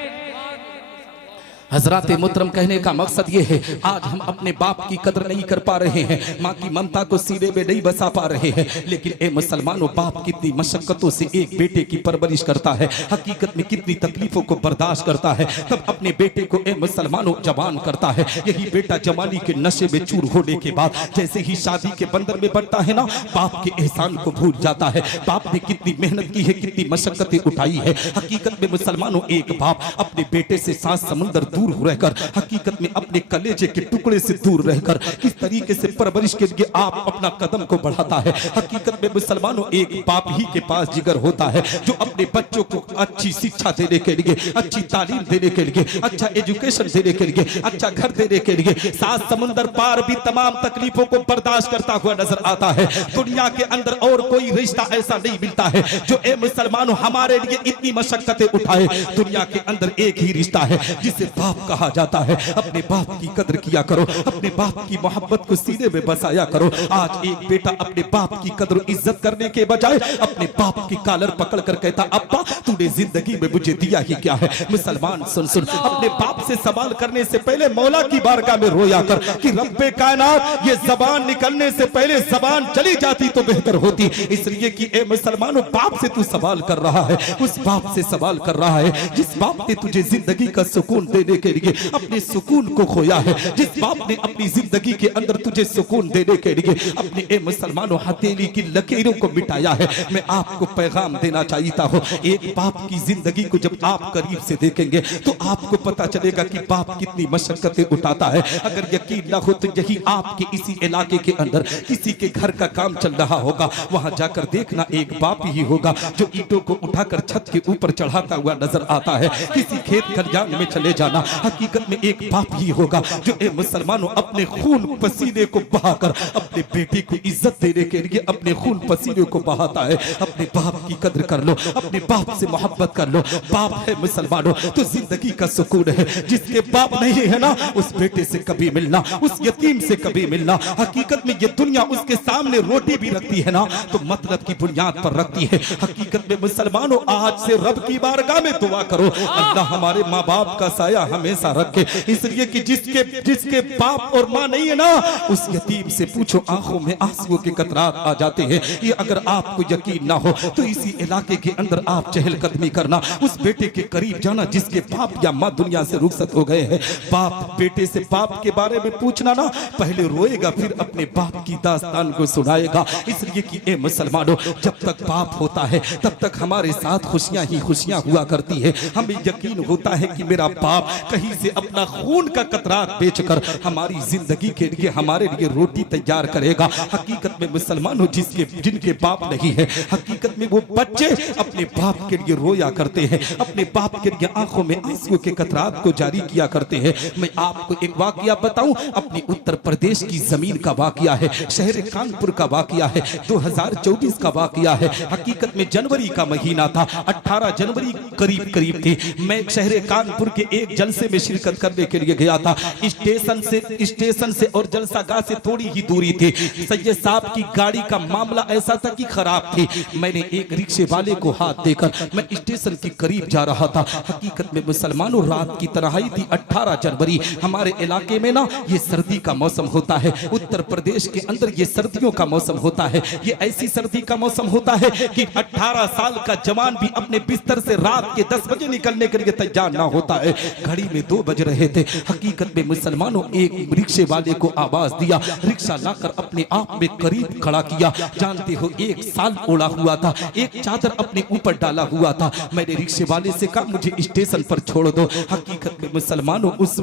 हजरत मोहतरम, कहने का मकसद ये है, आज हम अपने बाप की कदर नहीं कर पा रहे हैं, माँ की ममता को सीने में नहीं बसा पा रहे हैं। लेकिन ए मुसलमानों, बाप कितनी मशक्कतों से एक बेटे की परवरिश करता है, हकीकत में कितनी तकलीफों को बर्दाश्त करता है, तब अपने बेटे को ए मुसलमानों जवान करता है। यही बेटा जवानी के नशे में चूर होने के बाद जैसे ही शादी के बंधन में बढ़ता है ना, बाप के एहसान को भूल जाता है। बाप ने कितनी मेहनत की है, कितनी मशक्कतें उठाई है। हकीकत में मुसलमानों, एक बाप अपने बेटे से सांस समुंदर दूर रहकर, हकीकत में अपने कलेजे के टुकड़े से दूर रहकर किस तरीके से परवरिश के लिए आप अपना कदम को बढ़ाता है। हकीकत में मुसलमानों, एक बाप ही के पास जिगर होता है जो अपने बच्चों को अच्छी शिक्षा देने के लिए, अच्छी तालीम देने के लिए, अच्छा एजुकेशन देने के लिए, अच्छा घर देने के लिए 7 समुंदर पार भी तमाम तकलीफों को बर्दाश्त करता हुआ नजर आता है। दुनिया के अंदर और कोई रिश्ता ऐसा नहीं मिलता है जो ए मुसलमानों हमारे लिए इतनी मशक्कतें उठाए। दुनिया के अंदर एक ही रिश्ता है जिसे बाप कहा जाता है। अपने बाप की कदर किया करो, अपने बाप की मोहब्बत को सीने में बसाया करो। आज एक बेटा अपने बाप की कदर इज्जत करने के बजाय अपने बाप की कॉलर पकड़ कर कहता, अब्बा तूने जिंदगी में मुझे दिया ही क्या है। मुसलमान सुन सुन, अपने बाप से सवाल करने से पहले मौला की बारगाह में रोया कर कि रब्बे कायनात, ये जबान निकलने से पहले जबान चली जाती तो बेहतर होती। इसलिए कि ए मुसलमानों, बाप से तू सवाल कर रहा है, उस बाप से सवाल कर रहा है जिस बाप ने तुझे जिंदगी का सुकून देने के लिए अपने सुकून को खोया है, जिस बाप ने अपनी जिंदगी के अंदर तुझे सुकून देने के लिए अपने ए मुसलमानों हथेली की लकीरों को मिटाया है। मैं आपको पैगाम देना चाहता हूँ, एक बाप की जिंदगी को जब आप करीब से देखेंगे तो आपको पता चलेगा कि बाप कितनी मशक्कतें उठाता है। अगर यकीन ना हो तो यही आपके इसी इलाके के अंदर किसी के घर का काम चल रहा होगा, वहां जाकर देखना एक बाप ही होगा जो ईंटों को उठाकर छत के ऊपर चढ़ाता हुआ नजर आता है। किसी खेत खलिहान में चले जाना, हकीकत में एक बाप ही होगा जो ए मुसलमानों अपने खून पसीने को बहाकर अपने बेटे को इज्जत देने के लिए अपने खून पसीने को बहाता है। अपने बाप की कदर कर लो, अपने बाप से मोहब्बत कर लो। बाप है मुसलमानों तो जिंदगी का सुकून है। जिसके बाप नहीं है ना, उस बेटे से कभी मिलना, उस यतीम से कभी मिलना, हकीकत में ये दुनिया उसके सामने रोटी भी रखती है ना तो मतलब की बुनियाद पर रखती है। हकीकत में मुसलमानों, आज से रब की बारगाह में दुआ करो, अल्लाह हमारे माँ बाप का साया हमेशा रखे। इसलिए कि जिसके बाप और माँ नहीं है ना, उस यतीम से पूछो, आंखों में आंसुओं के कतरात आ जाते हैं। ये अगर आपको यकीन ना हो तो इसी इलाके के अंदर आप चहलकदमी करना, उस बेटे के करीब जाना जिसके बाप या माँ दुनिया से रुखसत हो गए हैं। बाप बेटे से बाप के बारे में पूछना ना, पहले रोएगा फिर अपने बाप की दास्तान को सुनाएगा। इसलिए कि ए मुसलमानों, जब तक बाप होता है तब तक हमारे साथ खुशियां ही खुशियां हुआ करती है। हमें यकीन होता है कि मेरा बाप कहीं से अपना खून का कतरात बेचकर हमारी जिंदगी के लिए, हमारे लिए रोटी तैयार करेगा। हकीकत में मुसलमानों, जिनके बाप नहीं है, हकीकत में वो बच्चे अपने बाप के लिए रोया करते हैं, अपने बाप के लिए आंखों में आंसुओं के कतरात को जारी किया करते हैं। मैं आपको एक वाकया बताऊं, अपनी उत्तर प्रदेश की जमीन का वाकया है, शहर कानपुर का वाकया है, 2024 का वाकया है। हकीकत में जनवरी का महीना था, 18 जनवरी करीब थी। मैं शहर कानपुर के एक जलसे में शिरकत करने के लिए गया था। स्टेशन से और जलसागाह से थोड़ी ही दूरी थी। सैयद साहब की गाड़ी का मामला ऐसा था कि खराब थी। मैंने एक रिक्शे वाले को हाथ देकर मैं स्टेशन के करीब जा रहा था। हकीकत में मुसलमानों, रात की तन्हाई थी। 18 जनवरी हमारे इलाके में ना ये सर्दी का मौसम होता है, उत्तर प्रदेश के अंदर ये सर्दियों का मौसम होता है। ये ऐसी सर्दी का मौसम होता है कि 18 साल का जवान भी अपने बिस्तर से रात के 10 बजे निकलने के लिए तैयार ना होता है। घड़ी में 2 बज रहे थे। हकीकत में मुसलमानों, एक रिक्शे वाले को आवाज दिया, रिक्शा लाकर अपने आप में करीब खड़ा किया। जानते हो, 1 साल ओढ़ा हुआ था, एक चादर अपने ऊपर डाला हुआ था। मैंने रिक्शे वाले से कहा, मुझे स्टेशन पर छोड़ दो। हकीकत में मुसलमानों, उस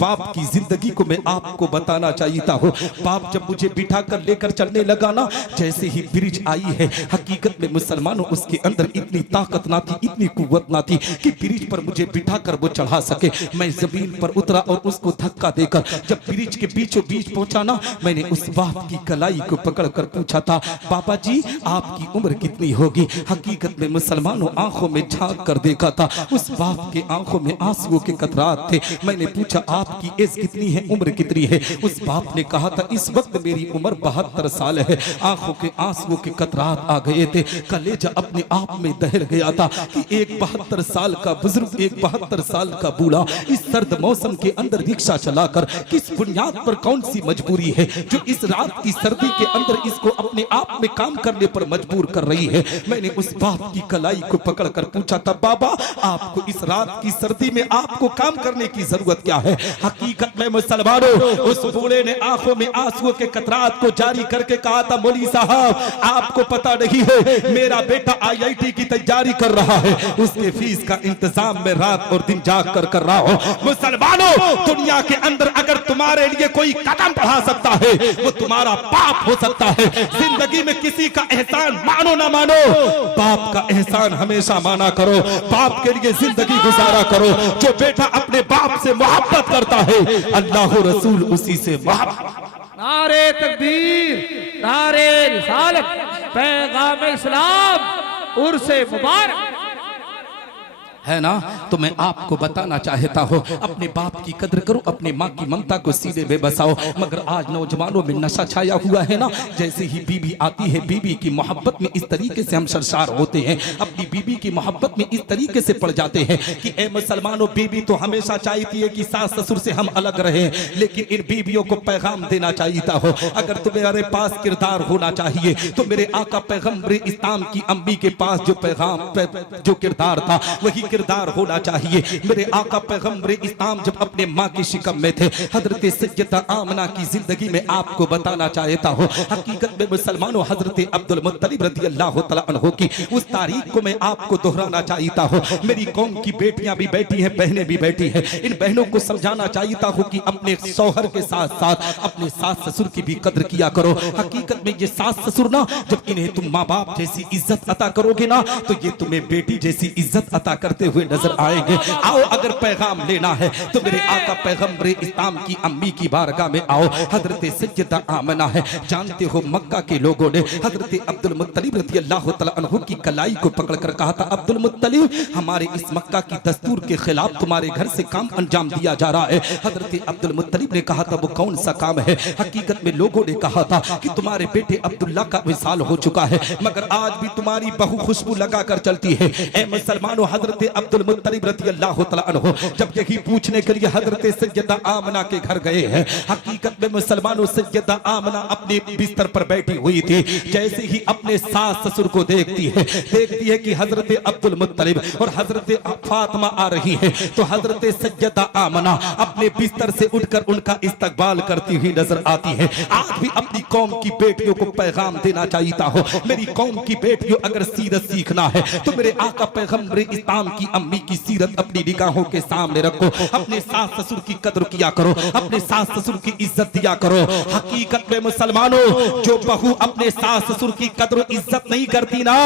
बाप की जिंदगी को मैं आपको बताना चाहता हूँ। बाप जब मुझे बिठा कर लेकर चलने लगा ना, जैसे ही ब्रिज आई है, हकीकत में मुसलमानों, उसके अंदर इतनी ताकत ना थी, इतनी कुव्वत ना थी कि ब्रिज पर मुझे बिठा कर वो चढ़ा सके। मैं जमीन पर उतरा और उसको धक्का देकर जब ब्रिज के बीचों बीच पहुंचा ना, मैंने उस बाप की कलाई को पकड़ कर पूछा था, बाबा जी आपकी उम्र कितनी होगी? हकीकत में मुसलमानों, आंखों में झांक कर देखा था, उस बाप के आंखों में आंसुओं के कतरात थे। मैंने पूछा, आपकी एज कितनी है, उम्र कितनी है? उस बाप ने कहा था, इस वक्त मेरी उम्र 72 साल है। आंखों के आंसुओं के कतरात आ गए थे। कलेजा अपने आप में दहल गया था कि एक 72 साल का बुजुर्ग, एक 72 साल का बूढ़ा इस सर्द मौसम के अंदर रिक्शा चलाकर किस बुनियाद पर, कौन सी मजबूरी है जो इस रात की सर्दी के अंदर इसको अपने आप में काम करने पर मजबूर कर रही है? मैंने उस बाप की कलाई को पकड़कर पूछा था, बाबा आपको इस रात की सर्दी में आपको काम करने की जरूरत क्या है? हकीकत में मुसलमानों, उस बूढ़े ने आंखों में आंसुओं के कतरात को जारी करके कहा था, मौलवी साहब आपको पता नहीं है, मेरा बेटा IIT की तैयारी कर रहा है, उसके फीस का इंतजाम मैं रात और दिन जाग कर रहा हो। मुसलमानों, दुनिया के अंदर अगर तुम्हारे लिए कोई कदम बढ़ा सकता है वो तुम्हारा बाप हो सकता है। जिंदगी में किसी का एहसान मानो ना मानो, बाप का एहसान हमेशा माना करो। बाप के लिए जिंदगी गुजारा करो। जो बेटा अपने बाप से मोहब्बत करता है, अल्लाह रसूल उसी से मोहब्बत। नारे तकबीर, नारे रिसालत, पैगाम इस्लाम, उर्से मुबारक है ना। तो मैं आपको बताना चाहता हूँ, अपने बाप की कद्र करो, अपने माँ की ममता को सीने में बसाओ। मगर आज नौजवानों में नशा छाया हुआ है ना। जैसे ही बीबी आती है, बीबी की मोहब्बत में इस तरीके से हम सरसार होते हैं, अपनी बीबी की मोहब्बत में इस तरीके से पड़ जाते हैं कि ए मुसलमानों, बीबी तो हमेशा चाहती है कि सास ससुर से हम अलग रहें, लेकिन इन बीबियों को पैगाम देना चाहता हो, अगर तुम्हारे पास किरदार होना चाहिए तो मेरे आका पैगम्बर इस्लाम की अम्मी के पास जो पैगाम जो किरदार था वही किरदार होना चाहिए। मेरे आका पैगम्बर इस्लाम जब अपने माँ की शिकम में थे, हजरत सैयदा आमना की जिंदगी में आपको बताना चाहता हूँ। हकीकत में मुसलमानों, हजरत अब्दुल मुत्तलिब रज़ी अल्लाह तआला अन्हु की उस तारीख को मैं आपको दोहराना चाहता हूँ। मेरी कौम की बेटियां भी बैठी हैं, बहनें भी बैठी हैं, इन बहनों को समझाना चाहता हूँ कि अपने शौहर के साथ साथ अपने सास ससुर की भी कद्र किया करो। हकीकत में ये सास ससुर ना, जब इन्हें तुम माँ बाप जैसी इज्जत अता करोगे ना, तो ये तुम्हें बेटी जैसी इज्जत अता करते हुए नजर आएंगे। आओ, अगर पैगाम लेना है तो मेरे आका पैगम्बर इस्लाम की अम्मी की बारगाह में आओ। हजरत सैयदा आमना है, जानते हो मक्का के लोगों ने हजरत अब्दुल मुत्तलिब रज़ी अल्लाह तआला अन्हु की कलाई को पकड़कर कहा था, अब्दुल मुत्तलिब, हमारे इस मक्का की दस्तूर के खिलाफ तुम्हारे घर से काम अंजाम दिया जा रहा है। हजरत अब्दुल मुत्तलिब ने कहा था, वो कौन सा काम है? हकीकत में लोगों ने कहा था कि तुम्हारे बेटे अब्दुल्ला का विसाल हो चुका है, मगर आज भी तुम्हारी बहू खुशबू लगा कर चलती है। ए मुसलमानों, हजरत अब्दुल मुत्तलिब रज़ी अल्लाह तआला अन्हु जब यही पूछने के लिए हजरत सैयदा आमना के घर गए हैं, हकीकत में मुसलमानों, सैयदा आमना अपने बिस्तर पर बैठी हुई थी। जैसे ही अपने सास ससुर को देखती है कि हजरत अब्दुल मुत्तलिब और हजरत फातिमा आ रही है, तो हजरत सैयदा आमना अपने बिस्तर से उठकर उनका इस्तकबाल करती हुई नजर आती है। आज भी अपनी कौम की बेटियों को पैगाम देना चाहता हो, मेरी कौम की बेटियों, अगर सीरत सीखना है तो मेरे आका पैगम्बर इस्लाम की अम्मी की सीरत अपनी निगाहों के सामने रखो। अपने सास ससुर की कद्र किया करो, अपने सास ससुर की इज्जत दिया करो। हकीकत में मुसलमानों, जो बहू अपने सास ससुर की कद्र इज्जत नहीं करती ना,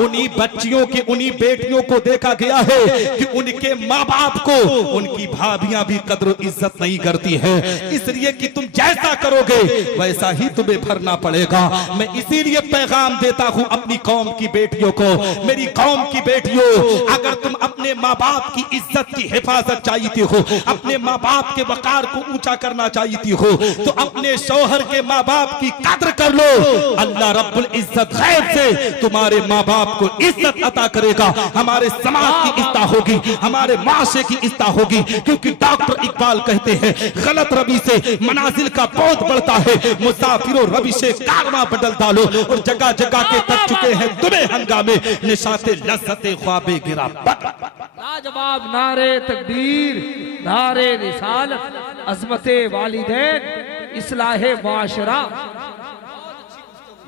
उन्हीं बच्चियों के, उन्हीं बेटियों को देखा गया है कि उनके माँ बाप को उनकी भाभियां भी कद्र इज्जत नहीं करती है। इसलिए कि तुम जैसा करोगे वैसा ही तुम्हें भरना पड़ेगा। मैं इसीलिए पैगाम देता हूं अपनी कौम की बेटियों को, मेरी कौम की बेटियों, अगर तुम अपने माँ बाप की इज्जत की हिफाजत चाहती हो, अपने माँ बाप के वकार को ऊंचा करना चाहती हो, तो अपने शौहर के माँ बाप की कद्र कर लो। अल्लाह रब्बुल इज्जत गैब से तुम्हारे माँ बाप को इज्जत अता करेगा। हमारे समाज की इस्लाह होगी, हमारे माशरे की इस्लाह होगी, क्योंकि डॉक्टर इकबाल कहते हैं, गलत रवि से मनाजिल का बहुत बढ़ता है, मुसाफिरों रवि से कारवां बदल डालो। और जगह जगह के तक चुके हैं तुम्हें हंगामे, निशाते लज़्ज़ते ख्वाबे गिरा। लाजवाब नारे तकबीर, नारे रिसालत, अज़मते वालिदैन, इस्लाहे माशरा।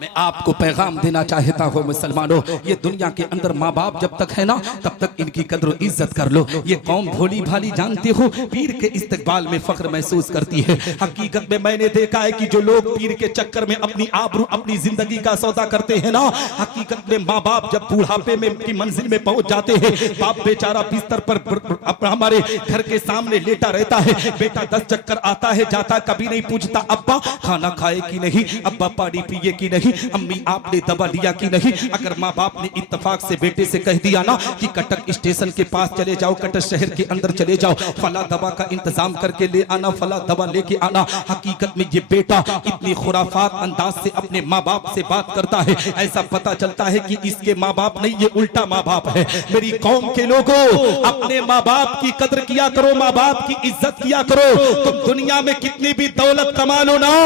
मैं आपको पैगाम देना चाहता हूँ मुसलमानों, ये दुनिया के अंदर माँ बाप जब तक है ना, तब तक इनकी कद्र इज्जत कर लो। ये कौम भोली भाली जानते हो, पीर के इस्तकबाल में फख्र महसूस करती है। हकीकत में मैंने देखा है कि जो लोग पीर के चक्कर में अपनी आबरू, अपनी जिंदगी का सौदा करते हैं ना, हकीकत में माँ बाप जब बुढ़ापे में की मंजिल में पहुंच जाते हैं, बाप बेचारा बिस्तर पर हमारे घर के सामने लेटा रहता है, बेटा 10 चक्कर आता है जाता, कभी नहीं पूछता अब्बा खाना खाए कि नहीं, अब्बा पानी पिए कि नहीं, अम्मी आपने दवा लिया कि नहीं। अगर माँ बाप ने इत्तेफाक से बेटे से कह दिया ना कि कटक स्टेशन के पास चले जाओ, कटक शहर के अंदर चले जाओ, फला दवा का इंतजाम करके ले आना, फला दवा लेके आना, हकीकत में ये बेटा इतनी खुराफात अंदाज से अपने माँ बाप से बात करता है, ऐसा पता चलता है कि इसके माँ बाप नहीं, ये उल्टा माँ बाप है। मेरी कौम के लोगों, अपने माँ बाप की कद्र किया करो, माँ बाप की इज्जत किया करो। तुम दुनिया में कितनी भी दौलत कमा लो ना,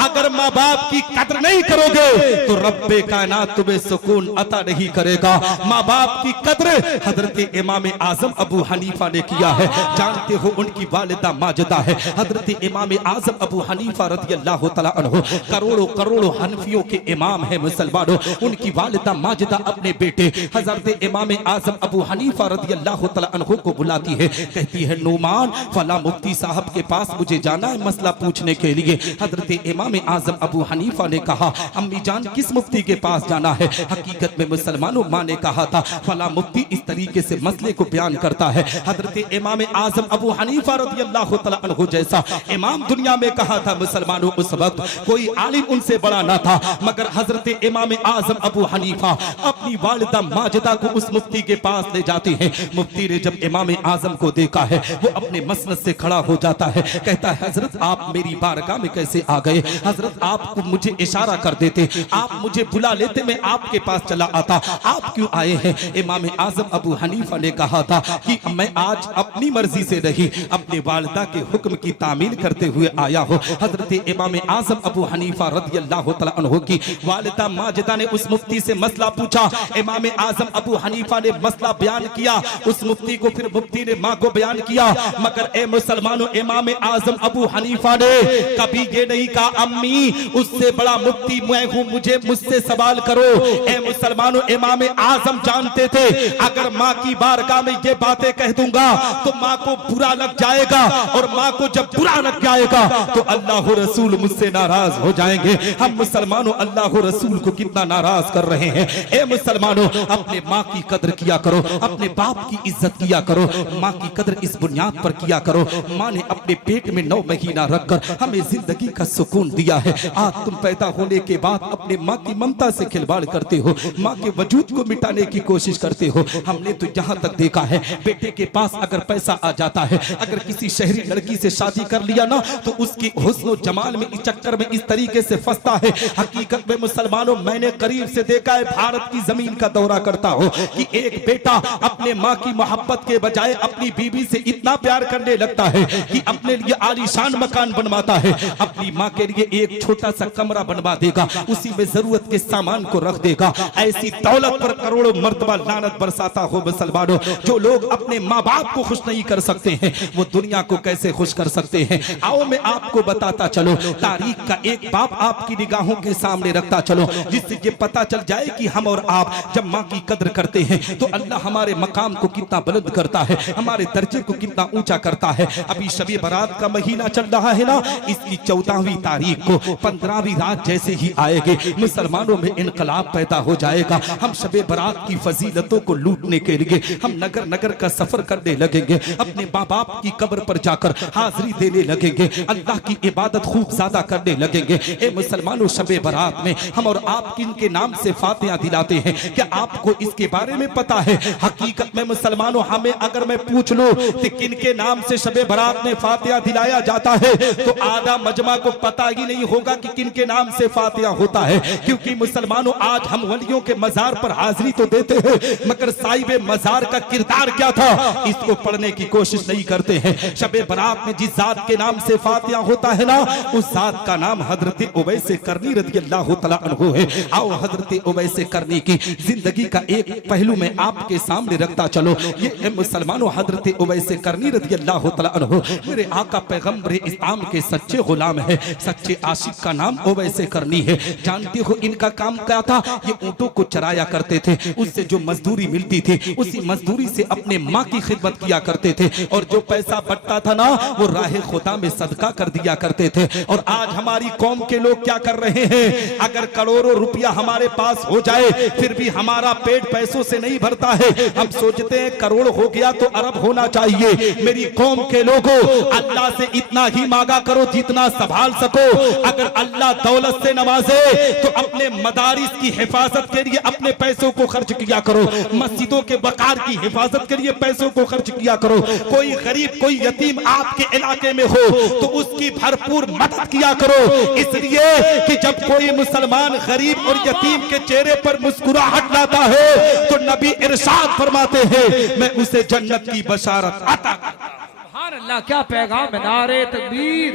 अगर माँ बाप की कद्र नहीं करोगे तो रब्बे कायनात तुम्हें सुकून अता नहीं करेगा। माँ बाप की कद्र हजरत इमाम आजम अबू हनीफा ने किया है। जानते हो उनकी वालिदा माजिदा है हजरत इमाम आजम अबू हनीफा रज़ियल्लाहु तआला अन्हु, करोड़ों करोड़ों हनफियों के इमाम है मुसलमानों। उनकी वालिदा माजिदा अपने बेटे हजरत इमाम आजम अबू हनीफा रज़ियल्लाहु तआला अन्हु को बुलाती है, कहती है नुमान फला मुफ्ती साहब के पास मुझे जाना है मसला पूछने के लिए। हजरत इमाम आजम अबू हनीफा ने कहा अम्मी जान किस मुफ्ती के पास जाना है? हकीकत में मुसलमानों माँ ने कहा था फला मुफ्ती इस तरीके से मसले को बयान करता है। हजरत इमाम आजम अबू हनीफा रज़ियल्लाहु तआला अन्हु जैसा इमाम दुनिया में कहा था मुसलमानों उस वक्त कोई आलिम उनसे बड़ा ना था, मगर हजरत इमाम आजम अबू हनीफा अपनी वालिदा माजिदा को उस मुफ्ती के पास ले जाते हैं। मुफ्ती ने जब इमाम आजम को देखा है वो अपने मसनद से खड़ा हो जाता है, कहता है हजरत आप मेरी बारगाह में कैसे आ गए? हजरत आप मुझे इशारा कर देते, आप मुझे बुला लेते, मैं आपके पास चला आता, आप क्यों आए हैं? इमाम आजम अबू हनीफा ने कहा था कि मैं आज अपनी मर्जी से नहीं अपने वालिदा के हुक्म की तामील करते हुए आया हूँ। हजरत इमाम आजम अबू हनीफा रज़ियल्लाहु तआला अन्हु की वालिदा माजिदा ने उस मुफ्ती से मसला पूछा। इमाम आजम अबू हनीफा ने मसला बयान किया उस मुफ्ती को, फिर मुफ्ती ने माँ को बयान किया, मगर ए मुसलमानों इमाम आजम अबू हनीफा ने कभी ये नहीं कहा अम्मी उससे बड़ा मुफ्ती मैं हूँ, मुझे मुझसे सवाल करो। ए मुसलमानों इमाम आजम जानते थे अगर माँ की बारगाह में ये बातें कह दूंगा तो माँ को बुरा लग जाएगा, और माँ को जब बुरा लग जाएगा तो अल्लाह रसूल मुझसे नाराज हो जाएंगे। हम मुसलमानों अल्लाह रसूल को कितना नाराज कर रहे हैं। ए मुसलमानों अपने माँ की कदर किया करो, अपने बाप की इज्जत किया करो, माँ की कदर इस बुनियाद पर किया करो। माँ ने अपने पेट में 9 महीना रखकर हमें जिंदगी का सुकून दिया है। आज तुम पैदा होने के बाद अपने माँ की ममता से खिलवाड़ करते हो, माँ के वजूद को मिटाने की कोशिश करते हो। हमने तो यहाँ तक देखा है बेटे के पास अगर पैसा आ जाता है, अगर किसी शहरी लड़की से शादी कर लिया ना तो उसकी हुस्न जमाल में इस चक्कर में इस तरीके से फंसता है। हकीकत में मुसलमानों मैंने करीब से देखा है, भारत की जमीन का दौरा करता हो कि एक बेटा अपने माँ की मोहब्बत के बजाय अपनी बीबी से इतना प्यार करने लगता है कि अपने लिए आलीशान मकान बनवाता है, अपनी माँ के लिए एक छोटा सा कमरा बनवा देगा, उसी में जरूरत के सामान को रख देगा। ऐसी दौलत पर करोड़ों मर्तबा लानत बरसाता हो मुसलमानों। जो लोग अपने माँ बाप को खुश नहीं कर सकते हैं वो दुनिया को कैसे खुश कर सकते हैं? आओ मैं आपको बताता चलो, तारीख का एक बाप आपकी निगाहों के सामने रखता चलो, जिससे ये पता चल जाए कि हम और आप जब माँ की कदर करते हैं तो अल्लाह हमारे मकाम को कितना बुलंद करता है, हमारे दर्जे को कितना ऊंचा करता है। अभी शबे बारात का महीना चल रहा है ना, इसकी 14वीं तारीख को 15वीं रात जैसे ही आएगी मुसलमानों में इनकलाब पैदा हो जाएगा। हम शबे बारात की फजीलतों को लूटने के लिए हम नगर नगर का सफर करने लगेंगे, अपने माँ बाप की कब्र पर जाकर हाजिरी देने लगेंगे, अल्लाह की इबादत खूब ज्यादा करने लगेंगे। ए मुसलमानों शबे बारात में हम और आप किन के नाम से फातिहा दिलाते हैं, क्या आपको इसके बारे में पता है? हकीकत में मुसलमानों हमें अगर मैं पूछ लूं कि किन के नाम से शबे बारात में फातिहा दिलाया जाता है तो आधा मजमा को पता ही नहीं होगा कि किन के नाम से फातिहा होता है। क्योंकि मुसलमानों आज हम वलियों के मजार पर हाजिरी तो देते हैं मगर साहिबे मजार का किरदार क्या था इसको पढ़ने की कोशिश नहीं करते हैं। शबे बारात में जिस जात के नाम से फातिहा होता है ना उस जात का नाम हजरत उवैस करनी रज़ियल्लाहु तआला अन्हु है। आओ हजरत उवैस करनी की जिंदगी का एक पहलू में आपके सामने रखता चलो। ये मुसलमानों हजरत उवैस करनी रज़ियल्लाहु तआला अन्हु मेरे आका पैगंबर इस्लाम के सच्चे गुलाम है, सच्चे आशिक का नाम उवैस करनी है। जानते हो इनका काम क्या था? ये ऊंटों को चराया करते थे, उससे जो मजदूरी मिलती थी उसी मजदूरी से अपने माँ की खिदमत किया करते थे, और जो पैसा बचता था ना वो राह खुदा में सदका कर दिया करते थे। और आज हमारी कौम के लोग क्या कर रहे हैं? अगर करोड़ों रुपया हमारे पास हो जाए फिर भी हमारा पेट पैसों से नहीं भरता है। हम सोचते हैं करोड़ हो गया तो अरब होना चाहिए। मेरी कौम के लोगों अल्लाह से इतना ही मांगा करो जितना संभाल सको। अगर अल्लाह दौलत से नवाजे तो अपने मदारिस की हिफाजत के लिए अपने पैसों को खर्च किया करो, मस्जिदों के वकार की हिफाजत के लिए पैसों को खर्च किया करो। कोई गरीब कोई यतीम आपके इलाके में हो तो उसकी भरपूर मदद किया करो, इसलिए कि जब कोई मुसलमान गरीब और यतीम के चेहरे पर मुस्कुराहट लाता है तो नबी इरशाद फरमाते हैं मैं उसे जन्नत की बशारत अता। सुभान अल्लाह, क्या पैगाम है। नारे तकबीर,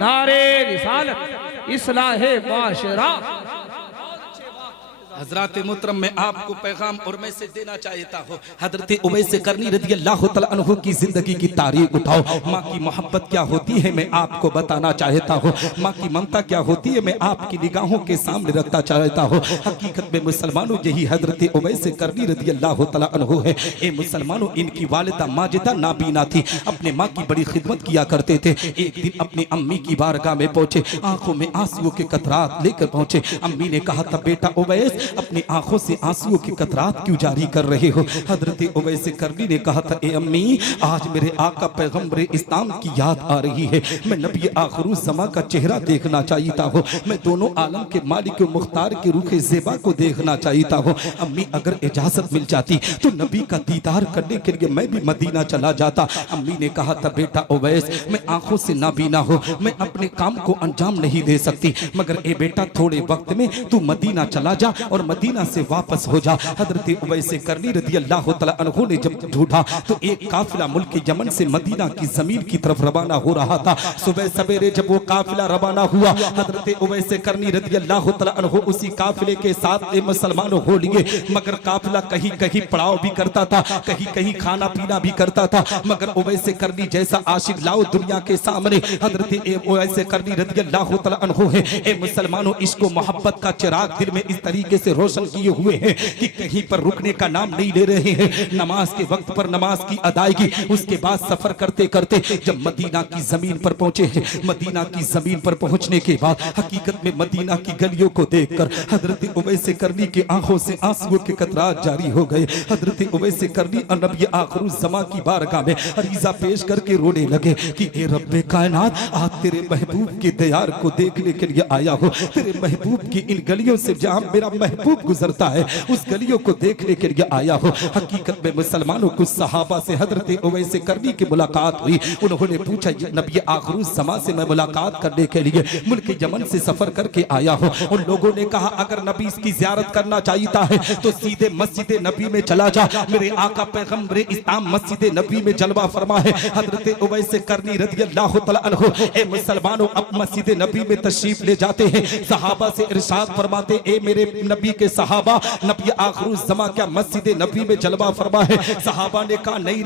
नारे रिसालत, इस्लाहे माशरा। हजरत मोहतरम मैं आपको पैगाम और मैसेज देना चाहता हूँ। हजरत उवैस करनी रज़ी अल्लाह तआला अन्हु की जिंदगी की तारीख उठाओ। माँ की मोहब्बत क्या होती है मैं आपको बताना चाहता हूँ। माँ की ममता क्या होती है मैं आपकी निगाहों के सामने रखता चाहता हूँ। हकीकत में मुसलमानों यही हजरत उवैस करनी रज़ी अल्लाह तआला अन्हु है। ए मुसलमानों, इनकी वालिदा माजिदा नाबीना थी, अपने माँ की बड़ी खिदमत किया करते थे। एक दिन अपनी अम्मी की बारगाह में पहुंचे, आंखों में आंसुओं के कतरात लेकर पहुंचे। अम्मी ने कहा था, बेटा उवैस अपनी आंखों से आंसुओं के कतरात क्यों जारी कर रहे हो? हजरत उवैस करनी ने कहा था, ए अम्मी, आज मेरे आका पैगंबर इस्लाम की याद आ रही है। मैं नबी आखिरुज़्ज़मा का चेहरा देखना चाहता हूँ। मैं दोनों आलम के मालिक मुख्तार के रुखे ज़ेबा को देखना चाहता हूँ। अम्मी, अगर इजाजत मिल जाती तो नबी का दीदार करने के लिए मैं भी मदीना चला जाता। अम्मी ने कहा था, बेटा उवैस, मैं आंखों से नाबीना हूँ, मैं अपने काम को अंजाम नहीं दे सकती, मगर ए बेटा थोड़े वक्त में तू मदीना चला जा और मदीना से वापस हो जा। हजरत उवैस करनी रज़ी अल्लाह तआला अन्हु ने जब ढूंढा तो एक काफिला मुल्क यमन से मदीना की जमीन की तरफ रवाना हो रहा था। सुबह सवेरे जब वो काफिला रवाना हुआ, हजरत उवैस करनी रज़ी अल्लाह तआला अन्हु उसी काफिले के साथ मुसलमानों हो लिए। मगर काफिला कहीं कहीं पड़ाव भी करता था, कहीं कहीं खाना पीना भी करता था। मगर उवैस करनी जैसा आशिक लाओ दुनिया के सामने हजरत उवैस करनी रज़ी अल्लाह तआला अन्हु है। ए मुसलमानों, इसको मोहब्बत का चिराग दिल में इस तरीके से रोशन किए हुए हैं कि कहीं पर रुकने का नाम नहीं ले रहे हैं। नमाज के वक्त पर नमाज की अदायगी, उसके बाद सफर करते करते जब मदीना की जमीन पर पहुंचे हैं, मदीना की जमीन पर पहुंचने के बाद हकीकत में मदीना की गलियों को देखकर हजरत उवैस करनी की आंखों से आंसुओं के कतरात जारी हो गए। हजरत उवैस करनी नबी आखिरुज़्ज़मा की बारगाह में अरीज़ा पेश करके रोने लगे कि ए रब्बे कायनात, आज तेरे महबूब के दयार को देखने के लिए आया हो। तेरे महबूब की इन गलियों से जहां मेरा महबूब गुजरता है, उस गलियों को देखने के लिए आया हो। हकीकत में मुसलमानों कुछ सहाबा से हजरत उवैस करनी की मुलाकात हुई। उन्होंने पूछा, नबी आखिरुज़्ज़मा से मैं मुलाकात करने के लिए मुल्क यमन से सफर करके आया हो। उन लोगों ने कहा, अगर नबी इसकी ज़ियारत करना चाहता है तो सीधे मस्जिद नबी में चला जा। मेरे आका पैगंबर इस्लाम मस्जिद नबी में जलवा फरमा है। हजरत उवैस करनी रज़ी अल्लाह तआला अन्हु ए मुसलमानों अब मस्जिद नबी में तशरीफ ले जाते हैं। सहाबा से इरशाद फरमाते, ए मेरे नबी के सहाबा, नबी आखिरुज़्ज़मा क्या मस्जिद नबी में जलवा फरमा है? सहाबा ने कहा, नहीं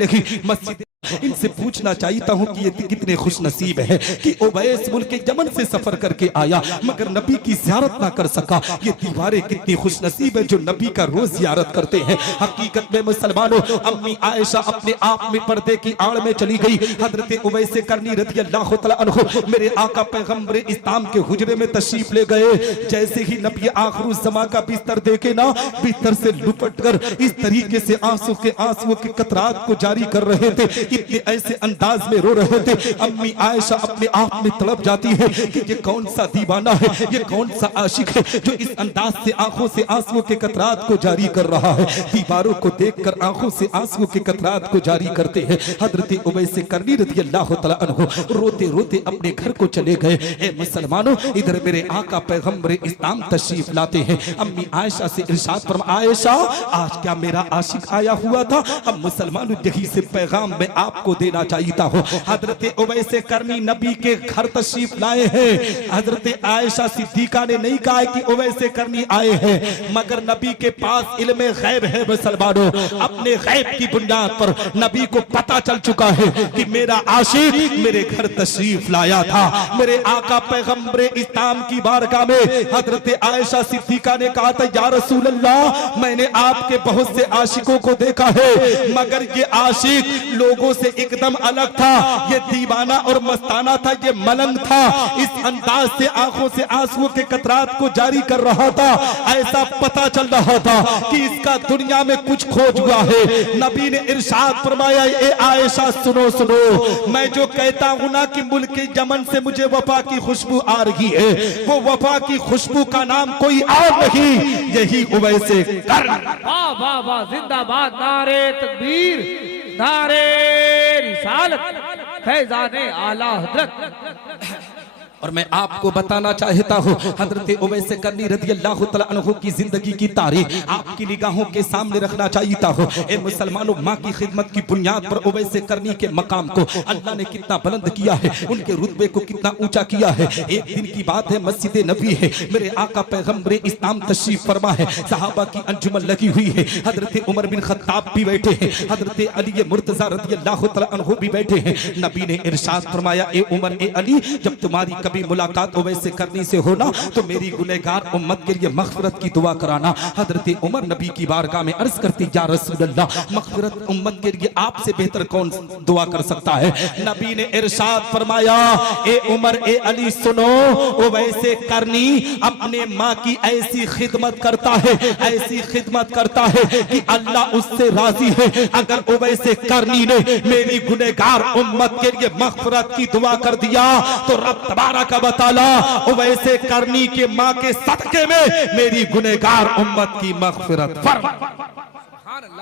मस्जिद। इनसे पूछना चाहता हूं कि ये कितने खुश नसीब है कि उवैस मुल्क यमन से सफर करके आया मगर नबी की ज़ियारत ना कर सका। ये दीवारें कितनी खुश नसीब है जो नबी का रोज ज़ियारत करते हैं। हकीकत में मुसलमानों, अम्मी आयशा अपने आप में पर्दे की आड़ में चली गई। हजरत उवैस करनी रज़ी अल्लाह तआला अन्हु मेरे आका पैगंबर इस्लाम के हुजरे में तशरीफ ले गए। जैसे ही नबी आखिरुज़्ज़मा का बिस्तर देखे ना, बिस्तर से लुपट कर इस तरीके से आंसुओं के कतरात को जारी कर रहे थे, इतने ऐसे अंदाज में रो रहे थे। अम्मी आयशा अपने आप में तड़प जाती है कि ये कौन सा दीवाना है, ये कौन सा आशिक है जो इस अंदाज से आंखों से आंसुओं के कतरात को जारी कर रहा है। दीवारों को देखकर आंखों से आंसुओं के कतरात को जारी करते हैं। हजरत उवैस करनी रज़ी अल्लाह तआला अन्हु रोते रोते अपने घर को चले गए। ए मुसलमानों, इधर मेरे आका पैगंबर इस्लाम तशरीफ लाते हैं। अम्मी आयशा से इरशाद फरमा, आयशा आज क्या मेरा आशिक आया हुआ था? अब मुसलमानों यही से पैगाम में आपको देना चाहता हूँ। हजरत उवैस करनी नबी के घर तशरीफ लाए हैं। हजरत आयशा सिद्दीका ने नहीं कहा कि उवैस करनी आए हैं, मगर नबी के पास इल्मे गैब है। मुसलमानों, अपने गैब की बुनियाद पर नबी को पता चल चुका है कि मेरा आशिक मेरे घर तशरीफ लाया था। मेरे आका पैगंबर इस्लाम की बारगाह में हजरत आयशा सिद्दीका ने कहा था, या रसूल अल्लाह, मैंने आपके बहुत से आशिकों को देखा है मगर ये आशिक लोगों से एकदम अलग था। ये दीवाना और मस्ताना था, ये मलंग था। इस अंदाज से आंखों से आंसुओं के कतरात को जारी कर रहा था। ऐसा पता चल रहा था कि इसका दुनिया में कुछ खोज हुआ है। नबी ने इरशाद फरमाया, ए आयशा सुनो सुनो, मैं जो कहता हूं ना कि मुल्क यमन से मुझे वफा की खुशबू आ रही है, वो वफा की खुशबू का नाम कोई और नहीं, यही उवैस करनी। वाह वाह वाह, जिंदाबाद, नारे तकबीर, नारे रिसालत, फैजाने आला हजरत। और मैं आपको बताना चाहता हूँ हजरत उवैस करनी रज़ियल्लाहु तआला अन्हु की जिंदगी की तारीख आपकी निगाहों के सामने रखना चाहता हूँ। ए मुसलमानों, माँ की खिदमत की बुनियाद पर उवैस करनी के मकाम को अल्लाह ने कितना बुलंद किया है, उनके रुतबे को कितना ऊंचा किया है। एक दिन की बात है, मस्जिद नबी है, मेरे आका पैगम्बर इस्लाम तशरीफ फरमा है, सहाबा की अंजुमन लगी हुई है, हजरत उमर बिन खत्ताब भी बैठे हैं, हजरत अली मुर्तजा रज़ियल्लाहु तआला अन्हु भी बैठे हैं। नबी ने इरशाद फरमाया, ए उमर, ए अली, जब तुम्हारी कभी मुलाकात उवैस करनी से होना तो मेरी गुनहगार उम्मत के लिए मग़फ़िरत की दुआ कराना। हजरत उमर नबी की बारगाह में अर्ज करती, या रसूल अल्लाह, मग़फ़िरत उम्मत के लिए आपसे बेहतर कौन दुआ कर सकता है। नबी ने इरशाद फरमाया, ए उमर, ए अली, सुनो, उवैस करनी अपने माँ की ऐसी खिदमत करता है, ऐसी खिदमत करता है कि अल्लाह उससे राजी है। अगर उवैस करनी ने मेरी गुनहगार उम्मत के लिए मग़फ़िरत की दुआ कर दिया तो रब तबारक व तआला उवैस करनी के माँ के सदके में मेरी गुनहगार उम्मत की मग़फ़िरत फरमा।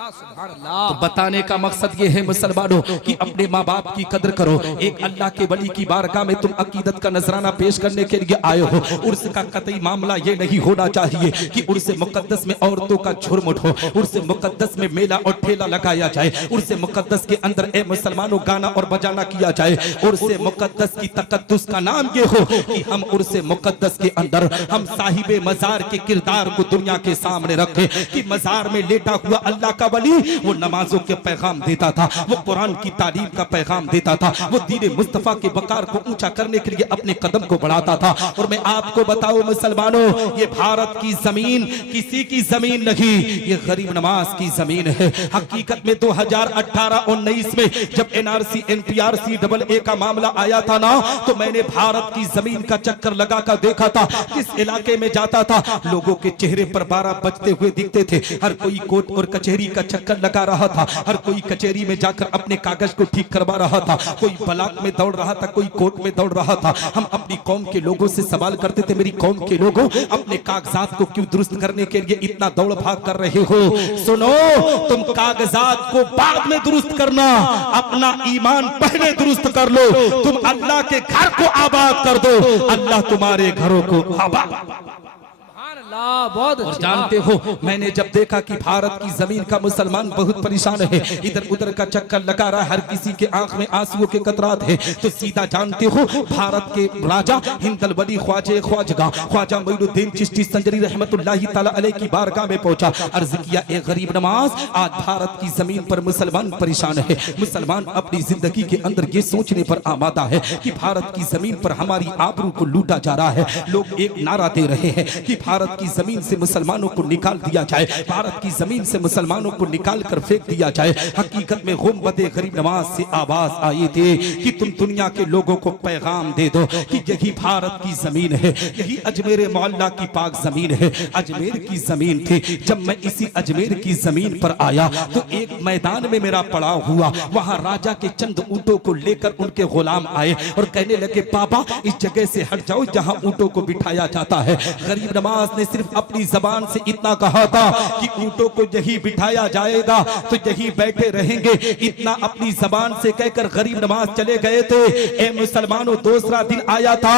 तो बताने का मकसद ये है मुसलमानों कि अपने माँ बाप की कदर करो। एक अल्लाह के वली की बारगाह में तुम अकीदत का नजराना पेश करने के लिए आए हो। उर्स का कतई मामला ये नहीं होना चाहिए कि उर्स मुकद्दस में औरतों का झुर्म उठो, उर्स मुकद्दस में मेला और ठेला लगाया जाए, उर्स मुकद्दस के अंदर ए मुसलमानों गाना और बजाना किया जाए। उर्स मुकद्दस की तकद्दुस का नाम ये हो कि हम उर्स मुकद्दस के अंदर हम साहिबे मजार के किरदार को दुनिया के सामने रखें कि मजार में लेटा हुआ अल्लाह का वली वो नमाजों के पैगाम देता था, वो कुरान की तालीम का पैगाम देता था, वो दीन मुस्तफा के वकार को ऊंचा करने के लिए अपने कदम को बढ़ाता था। और मैं आपको बताऊं मुसलमानों, ये भारत की जमीन किसी की जमीन नहीं, ये गरीब नवाज की जमीन है। हकीकत में 2018-19 में जब NRC NPRC AA का मामला आया था ना, तो मैंने भारत की जमीन का चक्कर लगा कर देखा था। जिस इलाके में जाता था लोगों के चेहरे पर 12 बजते हुए दिखते थे। हर कोई कोर्ट और कचहरी का चक्कर लगा रहा था, हर कोई कचहरी में जाकर अपने कागज को ठीक करवा रहा था, कोई ब्लॉक में दौड़ रहा था, कोई कोर्ट में दौड़ रहा था। हम अपनी कौम के लोगों से सवाल करते थे, मेरी कौम के लोगों, अपने कागजात को क्यों दुरुस्त करने के लिए इतना दौड़ भाग कर रहे हो? सुनो, तुम कागजात को बाद में दुरुस्त करना, अपना ईमान पहले दुरुस्त कर लो। तुम अल्लाह के घर को आबाद कर दो, अल्लाह तुम्हारे घरों को आबाद। बहुत और जानते हो, मैंने जब देखा कि भारत की जमीन का मुसलमान बहुत परेशान है, इधर उधर का चक्कर लगा रहा है, हर किसी के आंख में आंसुओं के कतरात है, तो सीधा जानते हो भारत के राजा हिंदल वली ख्वाजे ख्वाजगा ख्वाजा मोइनुद्दीन चिश्ती संजरी रहमतुल्लाहि ताला अलैह की बारगाह में पहुंचा। अर्ज किया, ए गरीब नवाज, आज भारत की जमीन पर मुसलमान परेशान है। मुसलमान अपनी जिंदगी के अंदर ये सोचने पर आमादा है कि भारत की जमीन पर हमारी आबरू को लूटा जा रहा है। लोग एक नारा दे रहे हैं कि भारत की जमीन से मुसलमानों को निकाल दिया जाए, भारत की जमीन से मुसलमानों को निकाल कर फेंक दिया जाए। हकीकत में गुंबदे गरीब नवाज से आवाज आई थी कि तुम दुनिया के लोगों को पैगाम दे दो कि यही भारत की जमीन है, यही अजमेर मोहल्ला की पाक जमीन है, अजमेर की जमीन थी। जब मैं इसी अजमेर की जमीन पर आया तो एक मैदान में मेरा पड़ाव हुआ, वहां राजा के चंद ऊंटों को लेकर उनके गुलाम आए और कहने लगे, बाबा इस जगह से हट जाओ जहां ऊंटों को बिठाया जाता है। गरीब नवाज ने सिर्फ अपनी जबान से इतना कहा था कि ऊंटों को यही बिठाया जाएगा तो यही बैठे रहेंगे। इतना अपनी जबान से कहकर गरीब नवाज चले गए थे। ए मुसलमानों, दूसरा दिन आया था,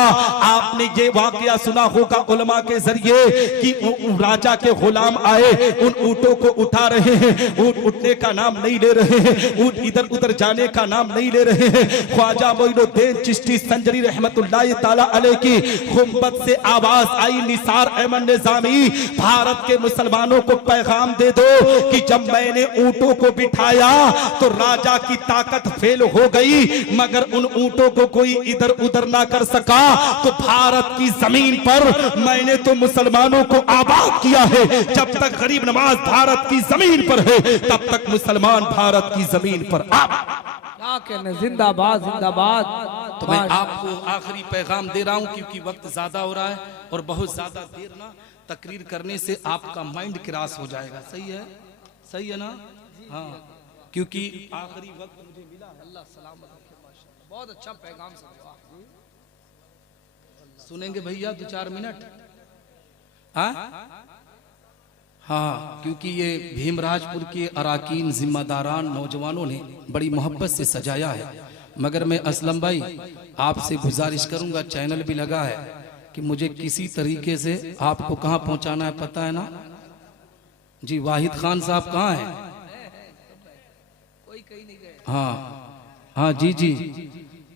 आपने ये वाकया सुना होगा उलमा के जरिए कि राजा के गुलाम आए, उन ऊंटों को उठा रहे हैं, ऊंट उठने का नाम नहीं ले रहे हैं, ऊंट इधर उधर जाने का नाम नहीं ले रहे हैं। ख्वाजा मोइनुद्दीन चिश्ती संजरी रहमतुल्लाहि ताला अलैह की गुंबद से आवाज आई, निसार अहमद निजामी, भारत के मुसलमानों को पैगाम दे दो कि जब मैंने ऊंटों को बिठाया तो राजा की ताकत फेल हो गई, मगर उन ऊंटों को कोई इधर उधर ना कर सका। तो भारत की जमीन पर मैंने तो मुसलमानों को आबाद किया है। जब तक गरीब नवाज भारत की जमीन पर है तब तक मुसलमान भारत की जमीन पर जिंदाबाद जिंदाबाद। तो मैं आपको आखिरी पैगाम दे रहा हूं क्योंकि वक्त ज्यादा हो रहा है और बहुत ज्यादा देर ना तकरीर करने से आपका माइंड क्रॉस हो जाएगा। सही है, सही है ना? हाँ, क्योंकि आखिरी वक्त मुझे मिला है। अल्लाह सलामत रखे। बहुत अच्छा पैगाम सुनेंगे भैया 2-4 मिनट? हाँ, क्योंकि ये भीमराजपुर के अराकीन जिम्मेदारान नौजवानों ने बड़ी मोहब्बत से सजाया है। मगर मैं असलम भाई आपसे गुजारिश करूंगा, चैनल भी लगा है, कि मुझे किसी तरीके से आपको कहां पहुंचाना है पता है ना जी। वाहिद खान साहब कहाँ हैं? हाँ हाँ जी जी,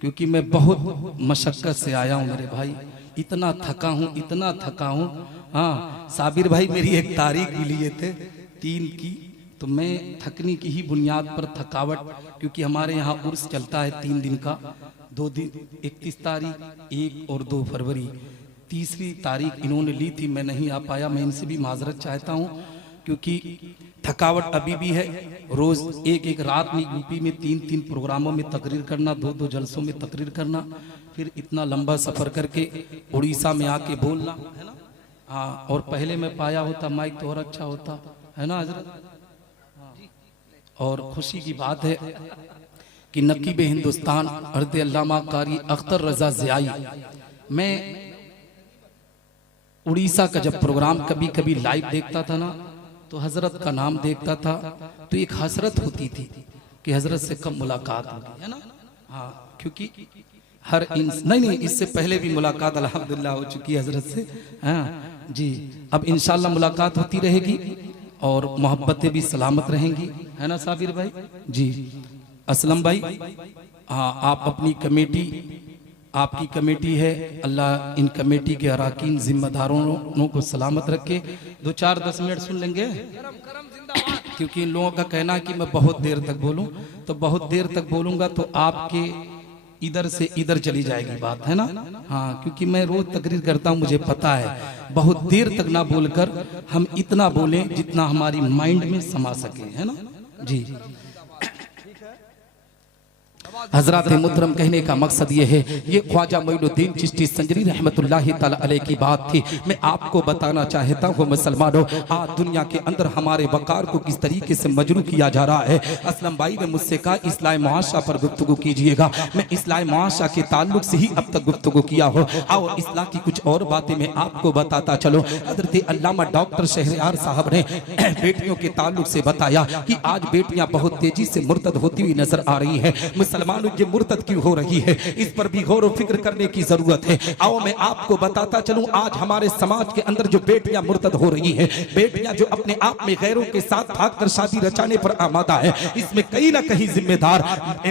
क्योंकि मैं बहुत मशक्कत से आया हूँ मेरे भाई, इतना थका हूँ, इतना थका हूँ। हाँ साबिर भाई मेरी एक तारीख भी लिए थे 3 की, तो मैं थकने की ही बुनियाद पर थकावट, क्योंकि हमारे यहाँ उर्स चलता है 3 दिन का, 2 दिन 31 तारीख 1 और 2 फरवरी, तीसरी तारीख इन्होंने ली थी, मैं नहीं आ पाया। मैं इनसे भी माजरत चाहता हूँ, क्योंकि थकावट अभी भी है। रोज एक रात में यूपी में 3 प्रोग्रामों में तकरीर करना, 2 जलसों में तकरीर करना, फिर इतना लंबा सफर करके उड़ीसा में आके बोलना, है ना। हाँ, और पहले मैं पाया होता माइक तो और अच्छा होता, है ना हजरत। और खुशी की बात है कि नकीब हिंदुस्तान अर्द अल्लामा कारी अख्तर रजा ज़ियाई, मैं उड़ीसा का जब प्रोग्राम कभी कभी लाइव देखता था ना, तो हजरत का नाम देखता था तो एक हसरत होती थी कि हजरत से कब मुलाकात होगी, है ना। हाँ, क्योंकि हर नहीं, इससे पहले भी मुलाकात अल्हम्दुलिल्लाह हो चुकी है हजरत से। हाँ जी, अब इंशाल्लाह मुलाकात होती रहेगी और मोहब्बतें भी सलामत रहेंगी, है ना साबिर भाई जी। असलम भाई, हाँ आप अपनी कमेटी, आपकी कमेटी है, अल्लाह इन कमेटी के अराकीन जिम्मेदारों को सलामत रखे। 2-4-10 मिनट सुन लेंगे, क्योंकि इन लोगों का कहना है कि मैं बहुत देर तक बोलूं, तो बहुत देर तक बोलूंगा तो आपके इधर से इधर चली जाएगी बात, है ना। हाँ, क्योंकि मैं रोज तकरीर करता हूँ, मुझे पता है बहुत देर तक ना बोलकर हम इतना बोलें जितना हमारी माइंड में समा सके, है ना जी। हजरत मुहतरम, कहने का मकसद ये है, ये ख्वाजा मोइनुद्दीन चिश्ती संजरी रहमतुल्लाहि ताला अलैह की बात थी। मैं आपको बताना चाहता हूँ मुसलमानों, आज दुनिया के अंदर हमारे वकार को किस तरीके से मजरू किया जा रहा है। असलम भाई ने मुझसे कहा इस्लाह मुआशरा पर गुफ्तगू कीजिएगा, मैं इस्लाह मुआशरा के ताल्लुक से ही अब तक गुफ्तगू किया हो। आओ इस्लाह की कुछ और बातें मैं आपको बताता चलो। हजरत अल्लामा डॉक्टर शहरयार साहब ने बेटियों के ताल्लुक से बताया कि आज बेटियां बहुत तेजी से मुर्तद होती हुई नजर आ रही है। मुसलमान ये मुर्तद क्यों हो रही है, इस पर भी गौर व फिक्र करने की जरूरत है। आओ मैं आपको बताता चलूं, आज हमारे समाज के अंदर जो बेटियां मुर्तद हो रही है, बेटियां जो अपने आप में गैरों के साथ भागकर शादी रचाने पर आमादा है, इसमें कहीं ना कहीं जिम्मेदार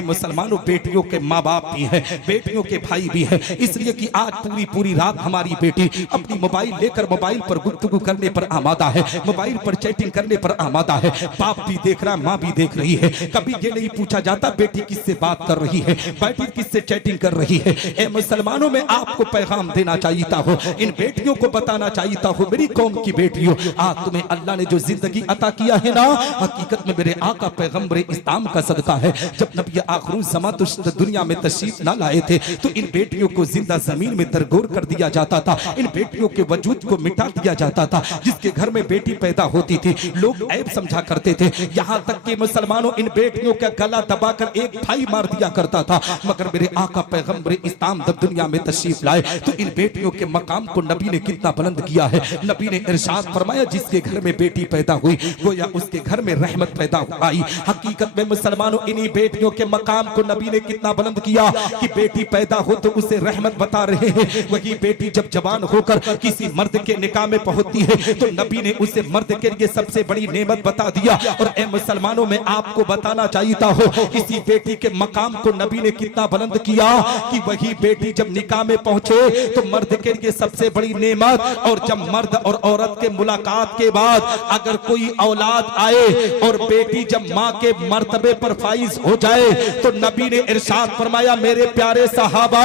मुसलमानों बेटियों के माँ बाप भी है, बेटियों के भाई भी है। इसलिए कि आज पूरी रात हमारी बेटी अपनी मोबाइल लेकर मोबाइल पर गुफ्तगू करने पर आमादा है, मोबाइल पर चैटिंग करने पर आमादा है। बाप भी देख रहा है, माँ भी देख रही है। कभी ये नहीं पूछा जाता बेटी किससे बात कर रही है, बेटी किससे चैटिंग कर रही है। ए मुसलमानों, में आपको पैगाम देना चाहिए हो, इन बेटियों को बताना चाहिए हो, मेरी कौम की बेटियों, आज तुम्हें अल्लाह ने जो जिंदगी अता किया है ना, हकीकत में मेरे आका पैगंबर इस्लाम का सदका है। जब नबी आखिरी ज़मां दुनिया में तशरीफ ना लाए थे, तो इन बेटियों को जिंदा जमीन में दरगोर कर दिया जाता था, इन बेटियों के वजूद को मिटा दिया जाता था। जिसके घर में बेटी पैदा होती थी लोग ऐब समझा करते थे, यहाँ तक कि मुसलमानों इन बेटियों का गला दबाकर एक भाई मार दिया करता था। मगर मेरे आका पैगंबर इस्लाम जब दुनिया में तशरीफ लाए तो इन बेटियों के मकाम को नबी ने कितना बुलंद किया है। नबी ने इरशाद फरमाया, जिसके घर में बेटी पैदा हुई गोया उसके घर में रहमत पैदा आई। हकीकत में मुसलमानों, इन्हीं बेटियों के मकाम को नबी ने कितना बुलंद किया कि बेटी पैदा हो तो उसे रहमत बता रहे हैं। वही बेटी जब जवान होकर किसी मर्द के निकाह में पहुंचती है तो नबी ने उसे मर्द के लिए सबसे बड़ी नेमत बता दिया। और ए मुसलमानों, में आपको बताना चाहिए हो, इसी बेटी के मकाम को नबी ने कितना बुलंद किया कि वही बेटी जब निकाह में पहुंचे तो मर्द के लिए सबसे बड़ी नेमत। और जब मर्द और औरत के मुलाकात के बाद अगर कोई औलाद आए और बेटी जब माँ के मर्तबे पर फाइज हो जाए तो नबी ने इरशाद फरमाया, मेरे प्यारे सहाबा,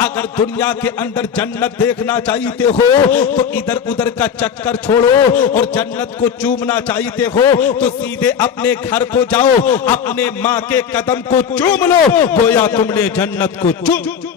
अगर दुनिया के अंदर जन्नत देखना चाहते हो तो इधर उधर का चक्कर छोड़ो और जन्नत को चूमना चाहते हो तो सीधे अपने घर को जाओ, अपने माँ के कदम को चूम लो, गोया तुमने जन्नत को चूम।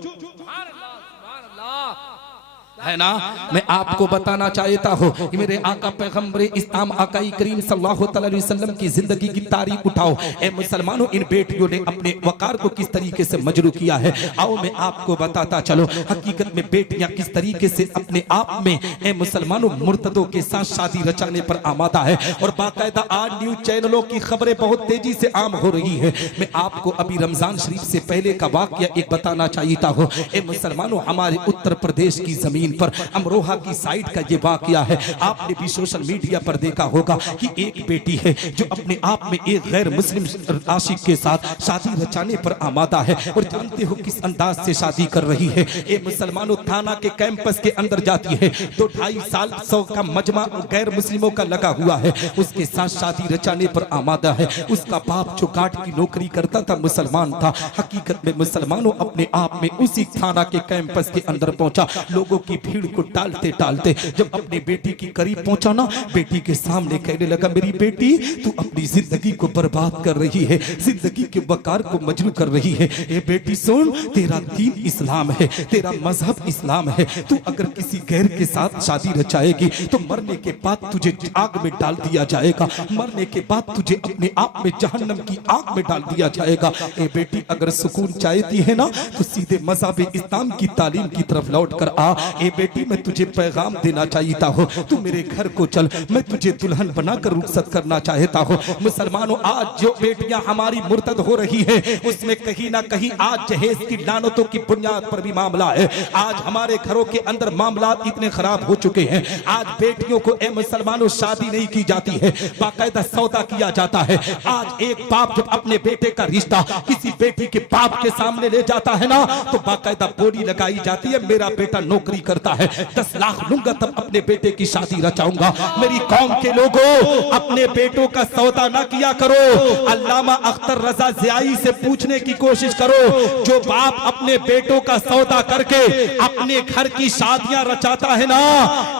है ना। मैं आपको बताना चाहता हूँ मेरे आका पैगंबर इस्लाम आकाई करीम सल्लल्लाहु अलैहि वसल्लम की जिंदगी की तारीख उठाओ। ए मुसलमानों, इन बेटियों ने अपने वकार को किस तरीके से मजरू किया है, आओ मैं आपको बताता चलो। हकीकत में बेटियां किस तरीके से अपने आप में ए मुसलमानों मुर्तदों के साथ शादी रचाने पर आमादा है, और बाकायदा आज न्यूज चैनलों की खबरें बहुत तेजी से आम हो रही है। मैं आपको अभी रमजान शरीफ से पहले का वाकया एक बताना चाहता हूँ। ए मुसलमानों, हमारे उत्तर प्रदेश की जमीन पर अमरोहा की साइड का ये वाकया है। आपने भी सोशल मीडिया पर देखा होगा कि एक बेटी है जो अपने आप में एक गैर मुस्लिम आशिक के साथ शादी रचाने पर आमादा है, और जानते हो किस अंदाज से शादी कर रही है। ए मुसलमानों, थाना के कैंपस के अंदर जाती है तो 2.5 साल 100 का मजमा गैर मुस्लिमों का लगा हुआ है, उसके साथ शादी रचाने पर आमादा है। उसका बाप जो गार्ड की नौकरी करता था मुसलमान था। हकीकत में मुसलमानों अपने आप में उसी थाना के कैंपस के अंदर पहुंचा। लोगों की भीड़ को टालते टालते जब अपनी बेटी की करीब पहुंचा ना, बेटी के सामने कहने लगा, मेरी बेटी तू अपनी जिंदगी को बर्बाद कर रही है, जिंदगी के वकार को मजरू कर रही है। ए बेटी सुन, तेरा दीन इस्लाम है, तेरा मजहब इस्लाम है। तू अगर किसी गैर के साथ शादी रचाएगी तो मरने के बाद तुझे आग में डाल दिया जाएगा, मरने के बाद तुझे अपने आप में जहन्नम की आग में डाल दिया जाएगा। ए बेटी, अगर सुकून चाहती है ना तो सीधे मजहब इस्लाम की तालीम की तरफ लौट कर आ। ए बेटी, मैं तुझे पैगाम देना चाहता हूँ, तू मेरे घर को चल, मैं तुझे दुल्हन बनाकर रुखसत करना चाहता हूँ। मुसलमानों, आज जो बेटियां हमारी मुर्तद हो रही है उसमें कहीं ना कहीं आज जहेज की लानतों की बुनियाद पर भी मामला है। आज हमारे घरों के अंदर मामला इतने खराब हो चुके हैं। आज बेटियों को ए मुसलमानों शादी नहीं की जाती है, बाकायदा सौदा किया जाता है। आज एक बाप जब अपने बेटे का रिश्ता किसी बेटी के बाप के सामने ले जाता है ना तो बाकायदा बोली लगाई जाती है, मेरा बेटा नौकरी करता है, 10 लाख लूंगा तब अपने बेटे की शादी रचाऊंगा। मेरी कौम के लोगों, अपने बेटों का सौदा ना किया करो। अल्लामा अख्तर रजा ज़ियाई से पूछने की कोशिश करो, जो बाप अपने बेटों का सौदा करके अपने घर की शादियां रचाता है ना,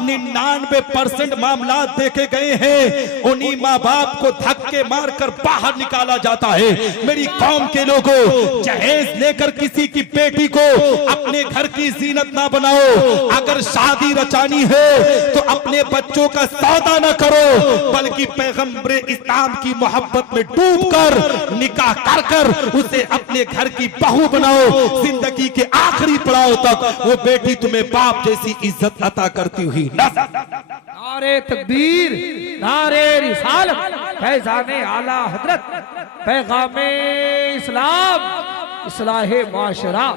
99% मामला देखे गए हैं, उन्हीं माँ बाप को धक्के मारकर बाहर निकाला जाता है। मेरी कौम के लोगों, जहेज लेकर किसी की बेटी को अपने घर की जीनत ना बनाओ। अगर शादी रचानी है तो अपने बच्चों का सौदा ना करो, बल्कि पैगंबर इस्लाम की मोहब्बत में डूबकर निकाह कर कर उसे अपने घर की बहू बनाओ। जिंदगी के आखिरी पड़ाव तक वो बेटी तुम्हें बाप जैसी इज्जत अता करती हुई नारे तकबीर, नारे रिसालत, फैज़ाने आला हजरत, पैगामे इस्लाम, इस्लाहे माशरा।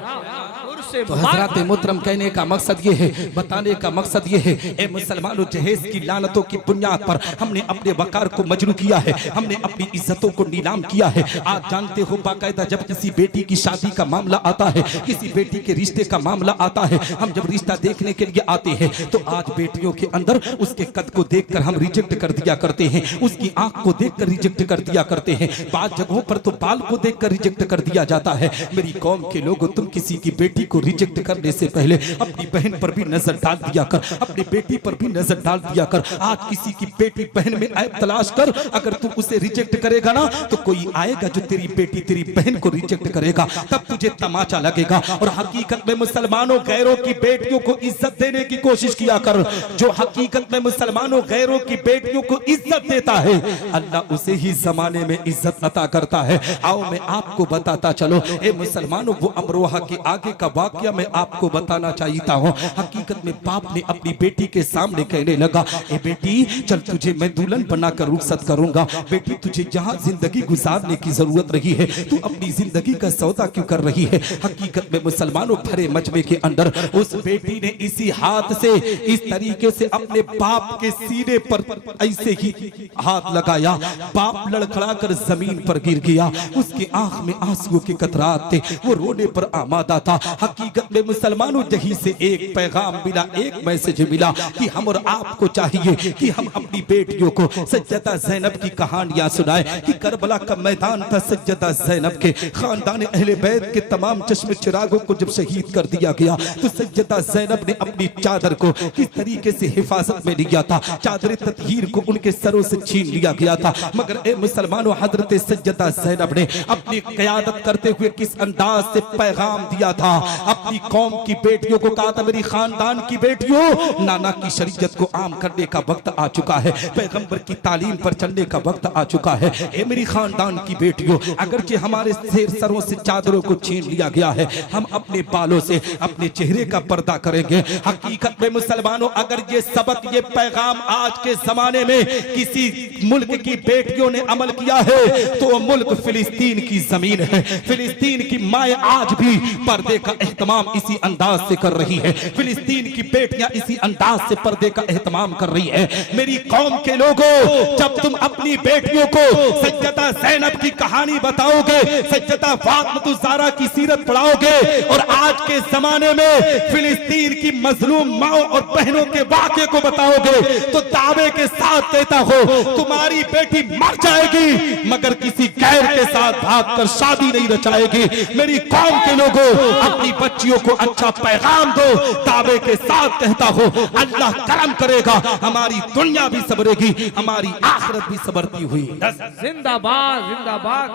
तो हजरत मोहतरम कहने का मकसद ये है, बताने का मकसद ये है, ए मुसलमानों, जहेज की लानतों की बुनियाद पर हमने अपने वकार को मजरू किया है, हमने अपनी इज्जतों को नीलाम किया है। आज जानते हो बाकायदा जब किसी बेटी की शादी का मामला आता है, किसी बेटी के रिश्ते का मामला आता है, हम जब रिश्ता देखने के लिए आते हैं तो आज बेटियों के अंदर उसके कद को देखकर हम रिजेक्ट कर दिया करते हैं, उसकी आंख को देखकर रिजेक्ट कर दिया करते हैं, बाद जगहों पर तो बाल को देखकर रिजेक्ट कर दिया जाता है। मेरी कौम के लोगों, तुम किसी की बेटी को रिजेक्ट करने से पहले अपनी बहन पर भी नजर डाल दिया कर, अपनी बेटी पर भी नजर डाल दिया कर। आज किसी की बेटी बहन में ऐब तलाश कर, अगर तू उसे रिजेक्ट करेगा ना तो कोई आएगा जो तेरी बेटी तेरी बहन को रिजेक्ट करेगा, तब तुझे तमाचा लगेगा। और हकीकत में मुसलमानों, गैरों की बेटियों को इज्जत देने की कोशिश किया कर। जो हकीकत में मुसलमानों गैरों की बेटियों को इज्जत देता है, अल्लाह उसे ही जमाने में इज्जत अता करता है। आओ मैं आपको बताता चलो, ए मुसलमानों, वो अमरोहा के आगे का वाकया मैं आपको बताना चाहता हूँ। हकीकत में बाप ने अपनी बेटी के सामने कहने लगा, ए बेटी चल, तुझे मैं दुल्हन बनाकर रुखसत करूंगा। बेटी, तुझे जहाँ जिंदगी गुजारने की जरूरत रही है, तू अपनी जिंदगी का सौदा क्यों कर रही है? हकीकत में मुसलमानों, भरे मजमे के अंदर उस बेटी ने इसी हाथ से इस तरीके से अपने बाप के सीने पर ऐसे ही हाथ लगाया, बाप लड़खड़ा कर जमीन पर गिर गया। उसकी आंख में आंसुओं के कतरात थे, वो रोने पर आमादा था। हकीकत में मुसलमानों, यहीं से एक पैगाम मिला, एक मैसेज मिला कि हम और आपको चाहिए कि हम अपनी बेटियों को सज्जदा ज़ैनब की कहानियां सुनाएं कि करबला का मैदान था सज्जदा ज़ैनब के, खानदान अहले बैत के तमाम चश्मे चिरागों को जब शहीद कर दिया गया तो सज्जदा ज़ैनब ने अपनी चादर को किस तरीके से हिफाजत में लिया था, चादर ततहीर को उनके सरों से छीन लिया गया था। मगर ए मुसलमानों, हजरत सज्जदा ज़ैनब ने अपनी क़यादत करते हुए किस अंदाज से पैगाम दिया था। अपनी कौम की बेटियों को कहा था मेरी खानदान की बेटियों, नाना की शरीयत को आम करने का वक्त आ चुका है, पैगंबर की तालीम पर चलने का वक्त आ चुका है। ए मेरी खानदान की बेटियों, अगर कि हमारे सरों से चादरों को छीन लिया गया है, हम अपने बालों से अपने चेहरे का पर्दा करेंगे। हकीकत में मुसलमानों, अगर ये सबक, ये पैगाम आज के जमाने में किसी मुल्क की बेटियों ने अमल किया है तो वो मुल्क फिलिस्तीन की जमीन है। फिलिस्तीन की माए आज भी पर्दे का एहतमाम इसी अंदाज से कर रही है, फिलिस्तीन की बेटियां इसी अंदाज से पर्दे का एहतमाम कर रही है। मेरी कौम के लोगों, जब तुम अपनी बेटियों को सैयदा ज़ैनब की कहानी बताओगे, सैयदा फातिमा की सीरत पढ़ाओगे और आज के जमाने में फिलिस्तीन की मजलूम माओ और बहनों के वाक़े को बताओगे तो दावे के साथ कहता हो तुम्हारी बेटी मर जाएगी मगर किसी गैर के साथ भागकर शादी नहीं रचाएगी। मेरी कौम के लोगों, अपनी बच्चियों को अच्छा पैगाम दो, दावे के साथ कहता हो अल्लाह करम करेगा, हमारी दुनिया भी सबरेगी, हमारी आखिरत भी सबरती हुई। जिंदाबाद जिंदाबाद,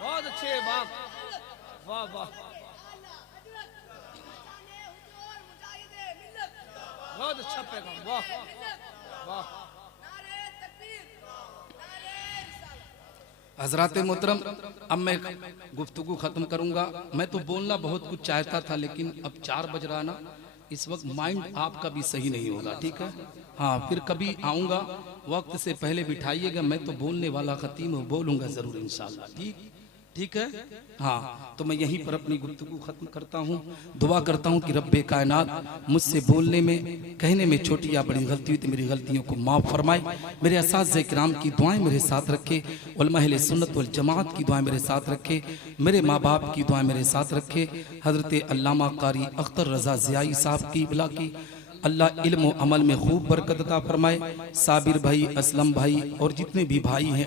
बहुत अच्छे बात, वाह वाह, बहुत अच्छा पैगाम, वाह वाह। हजरात मोहतरम, अब मैं गुफ्तगू ख़त्म करूंगा। मैं तो बोलना बहुत कुछ चाहता था लेकिन अब 4 बज रहा ना, इस वक्त माइंड आपका भी सही नहीं होगा, ठीक है। हाँ, फिर कभी आऊँगा, वक्त से पहले बिठाइएगा। मैं तो बोलने वाला खतीम हूँ, बोलूँगा ज़रूर इंशाअल्लाह, ठीक है। हाँ, तो मैं यहीं पर अपनी गुफ्तगू ख़त्म करता हूँ। दुआ करता हूँ कि रब्बे कायनात मुझसे बोलने में, कहने में छोटी या बड़ी गलती हुई तो मेरी गलतियों को माफ़ फरमाए। मेरे असातिज़े किराम की दुआएं मेरे साथ रखे, उलमा अहले सुन्नत वल जमात की दुआएं मेरे साथ रखे, मेरे माँ बाप की दुआएं मेरे साथ रखे, हज़रत अल्लामा कारी अख्तर रज़ा ज़ियाई साहब की बिला की अल्लाह इल्म व अमल में खूब बरकत अता फरमाए। साबिर भाई, असलम भाई और जितने भी भाई हैं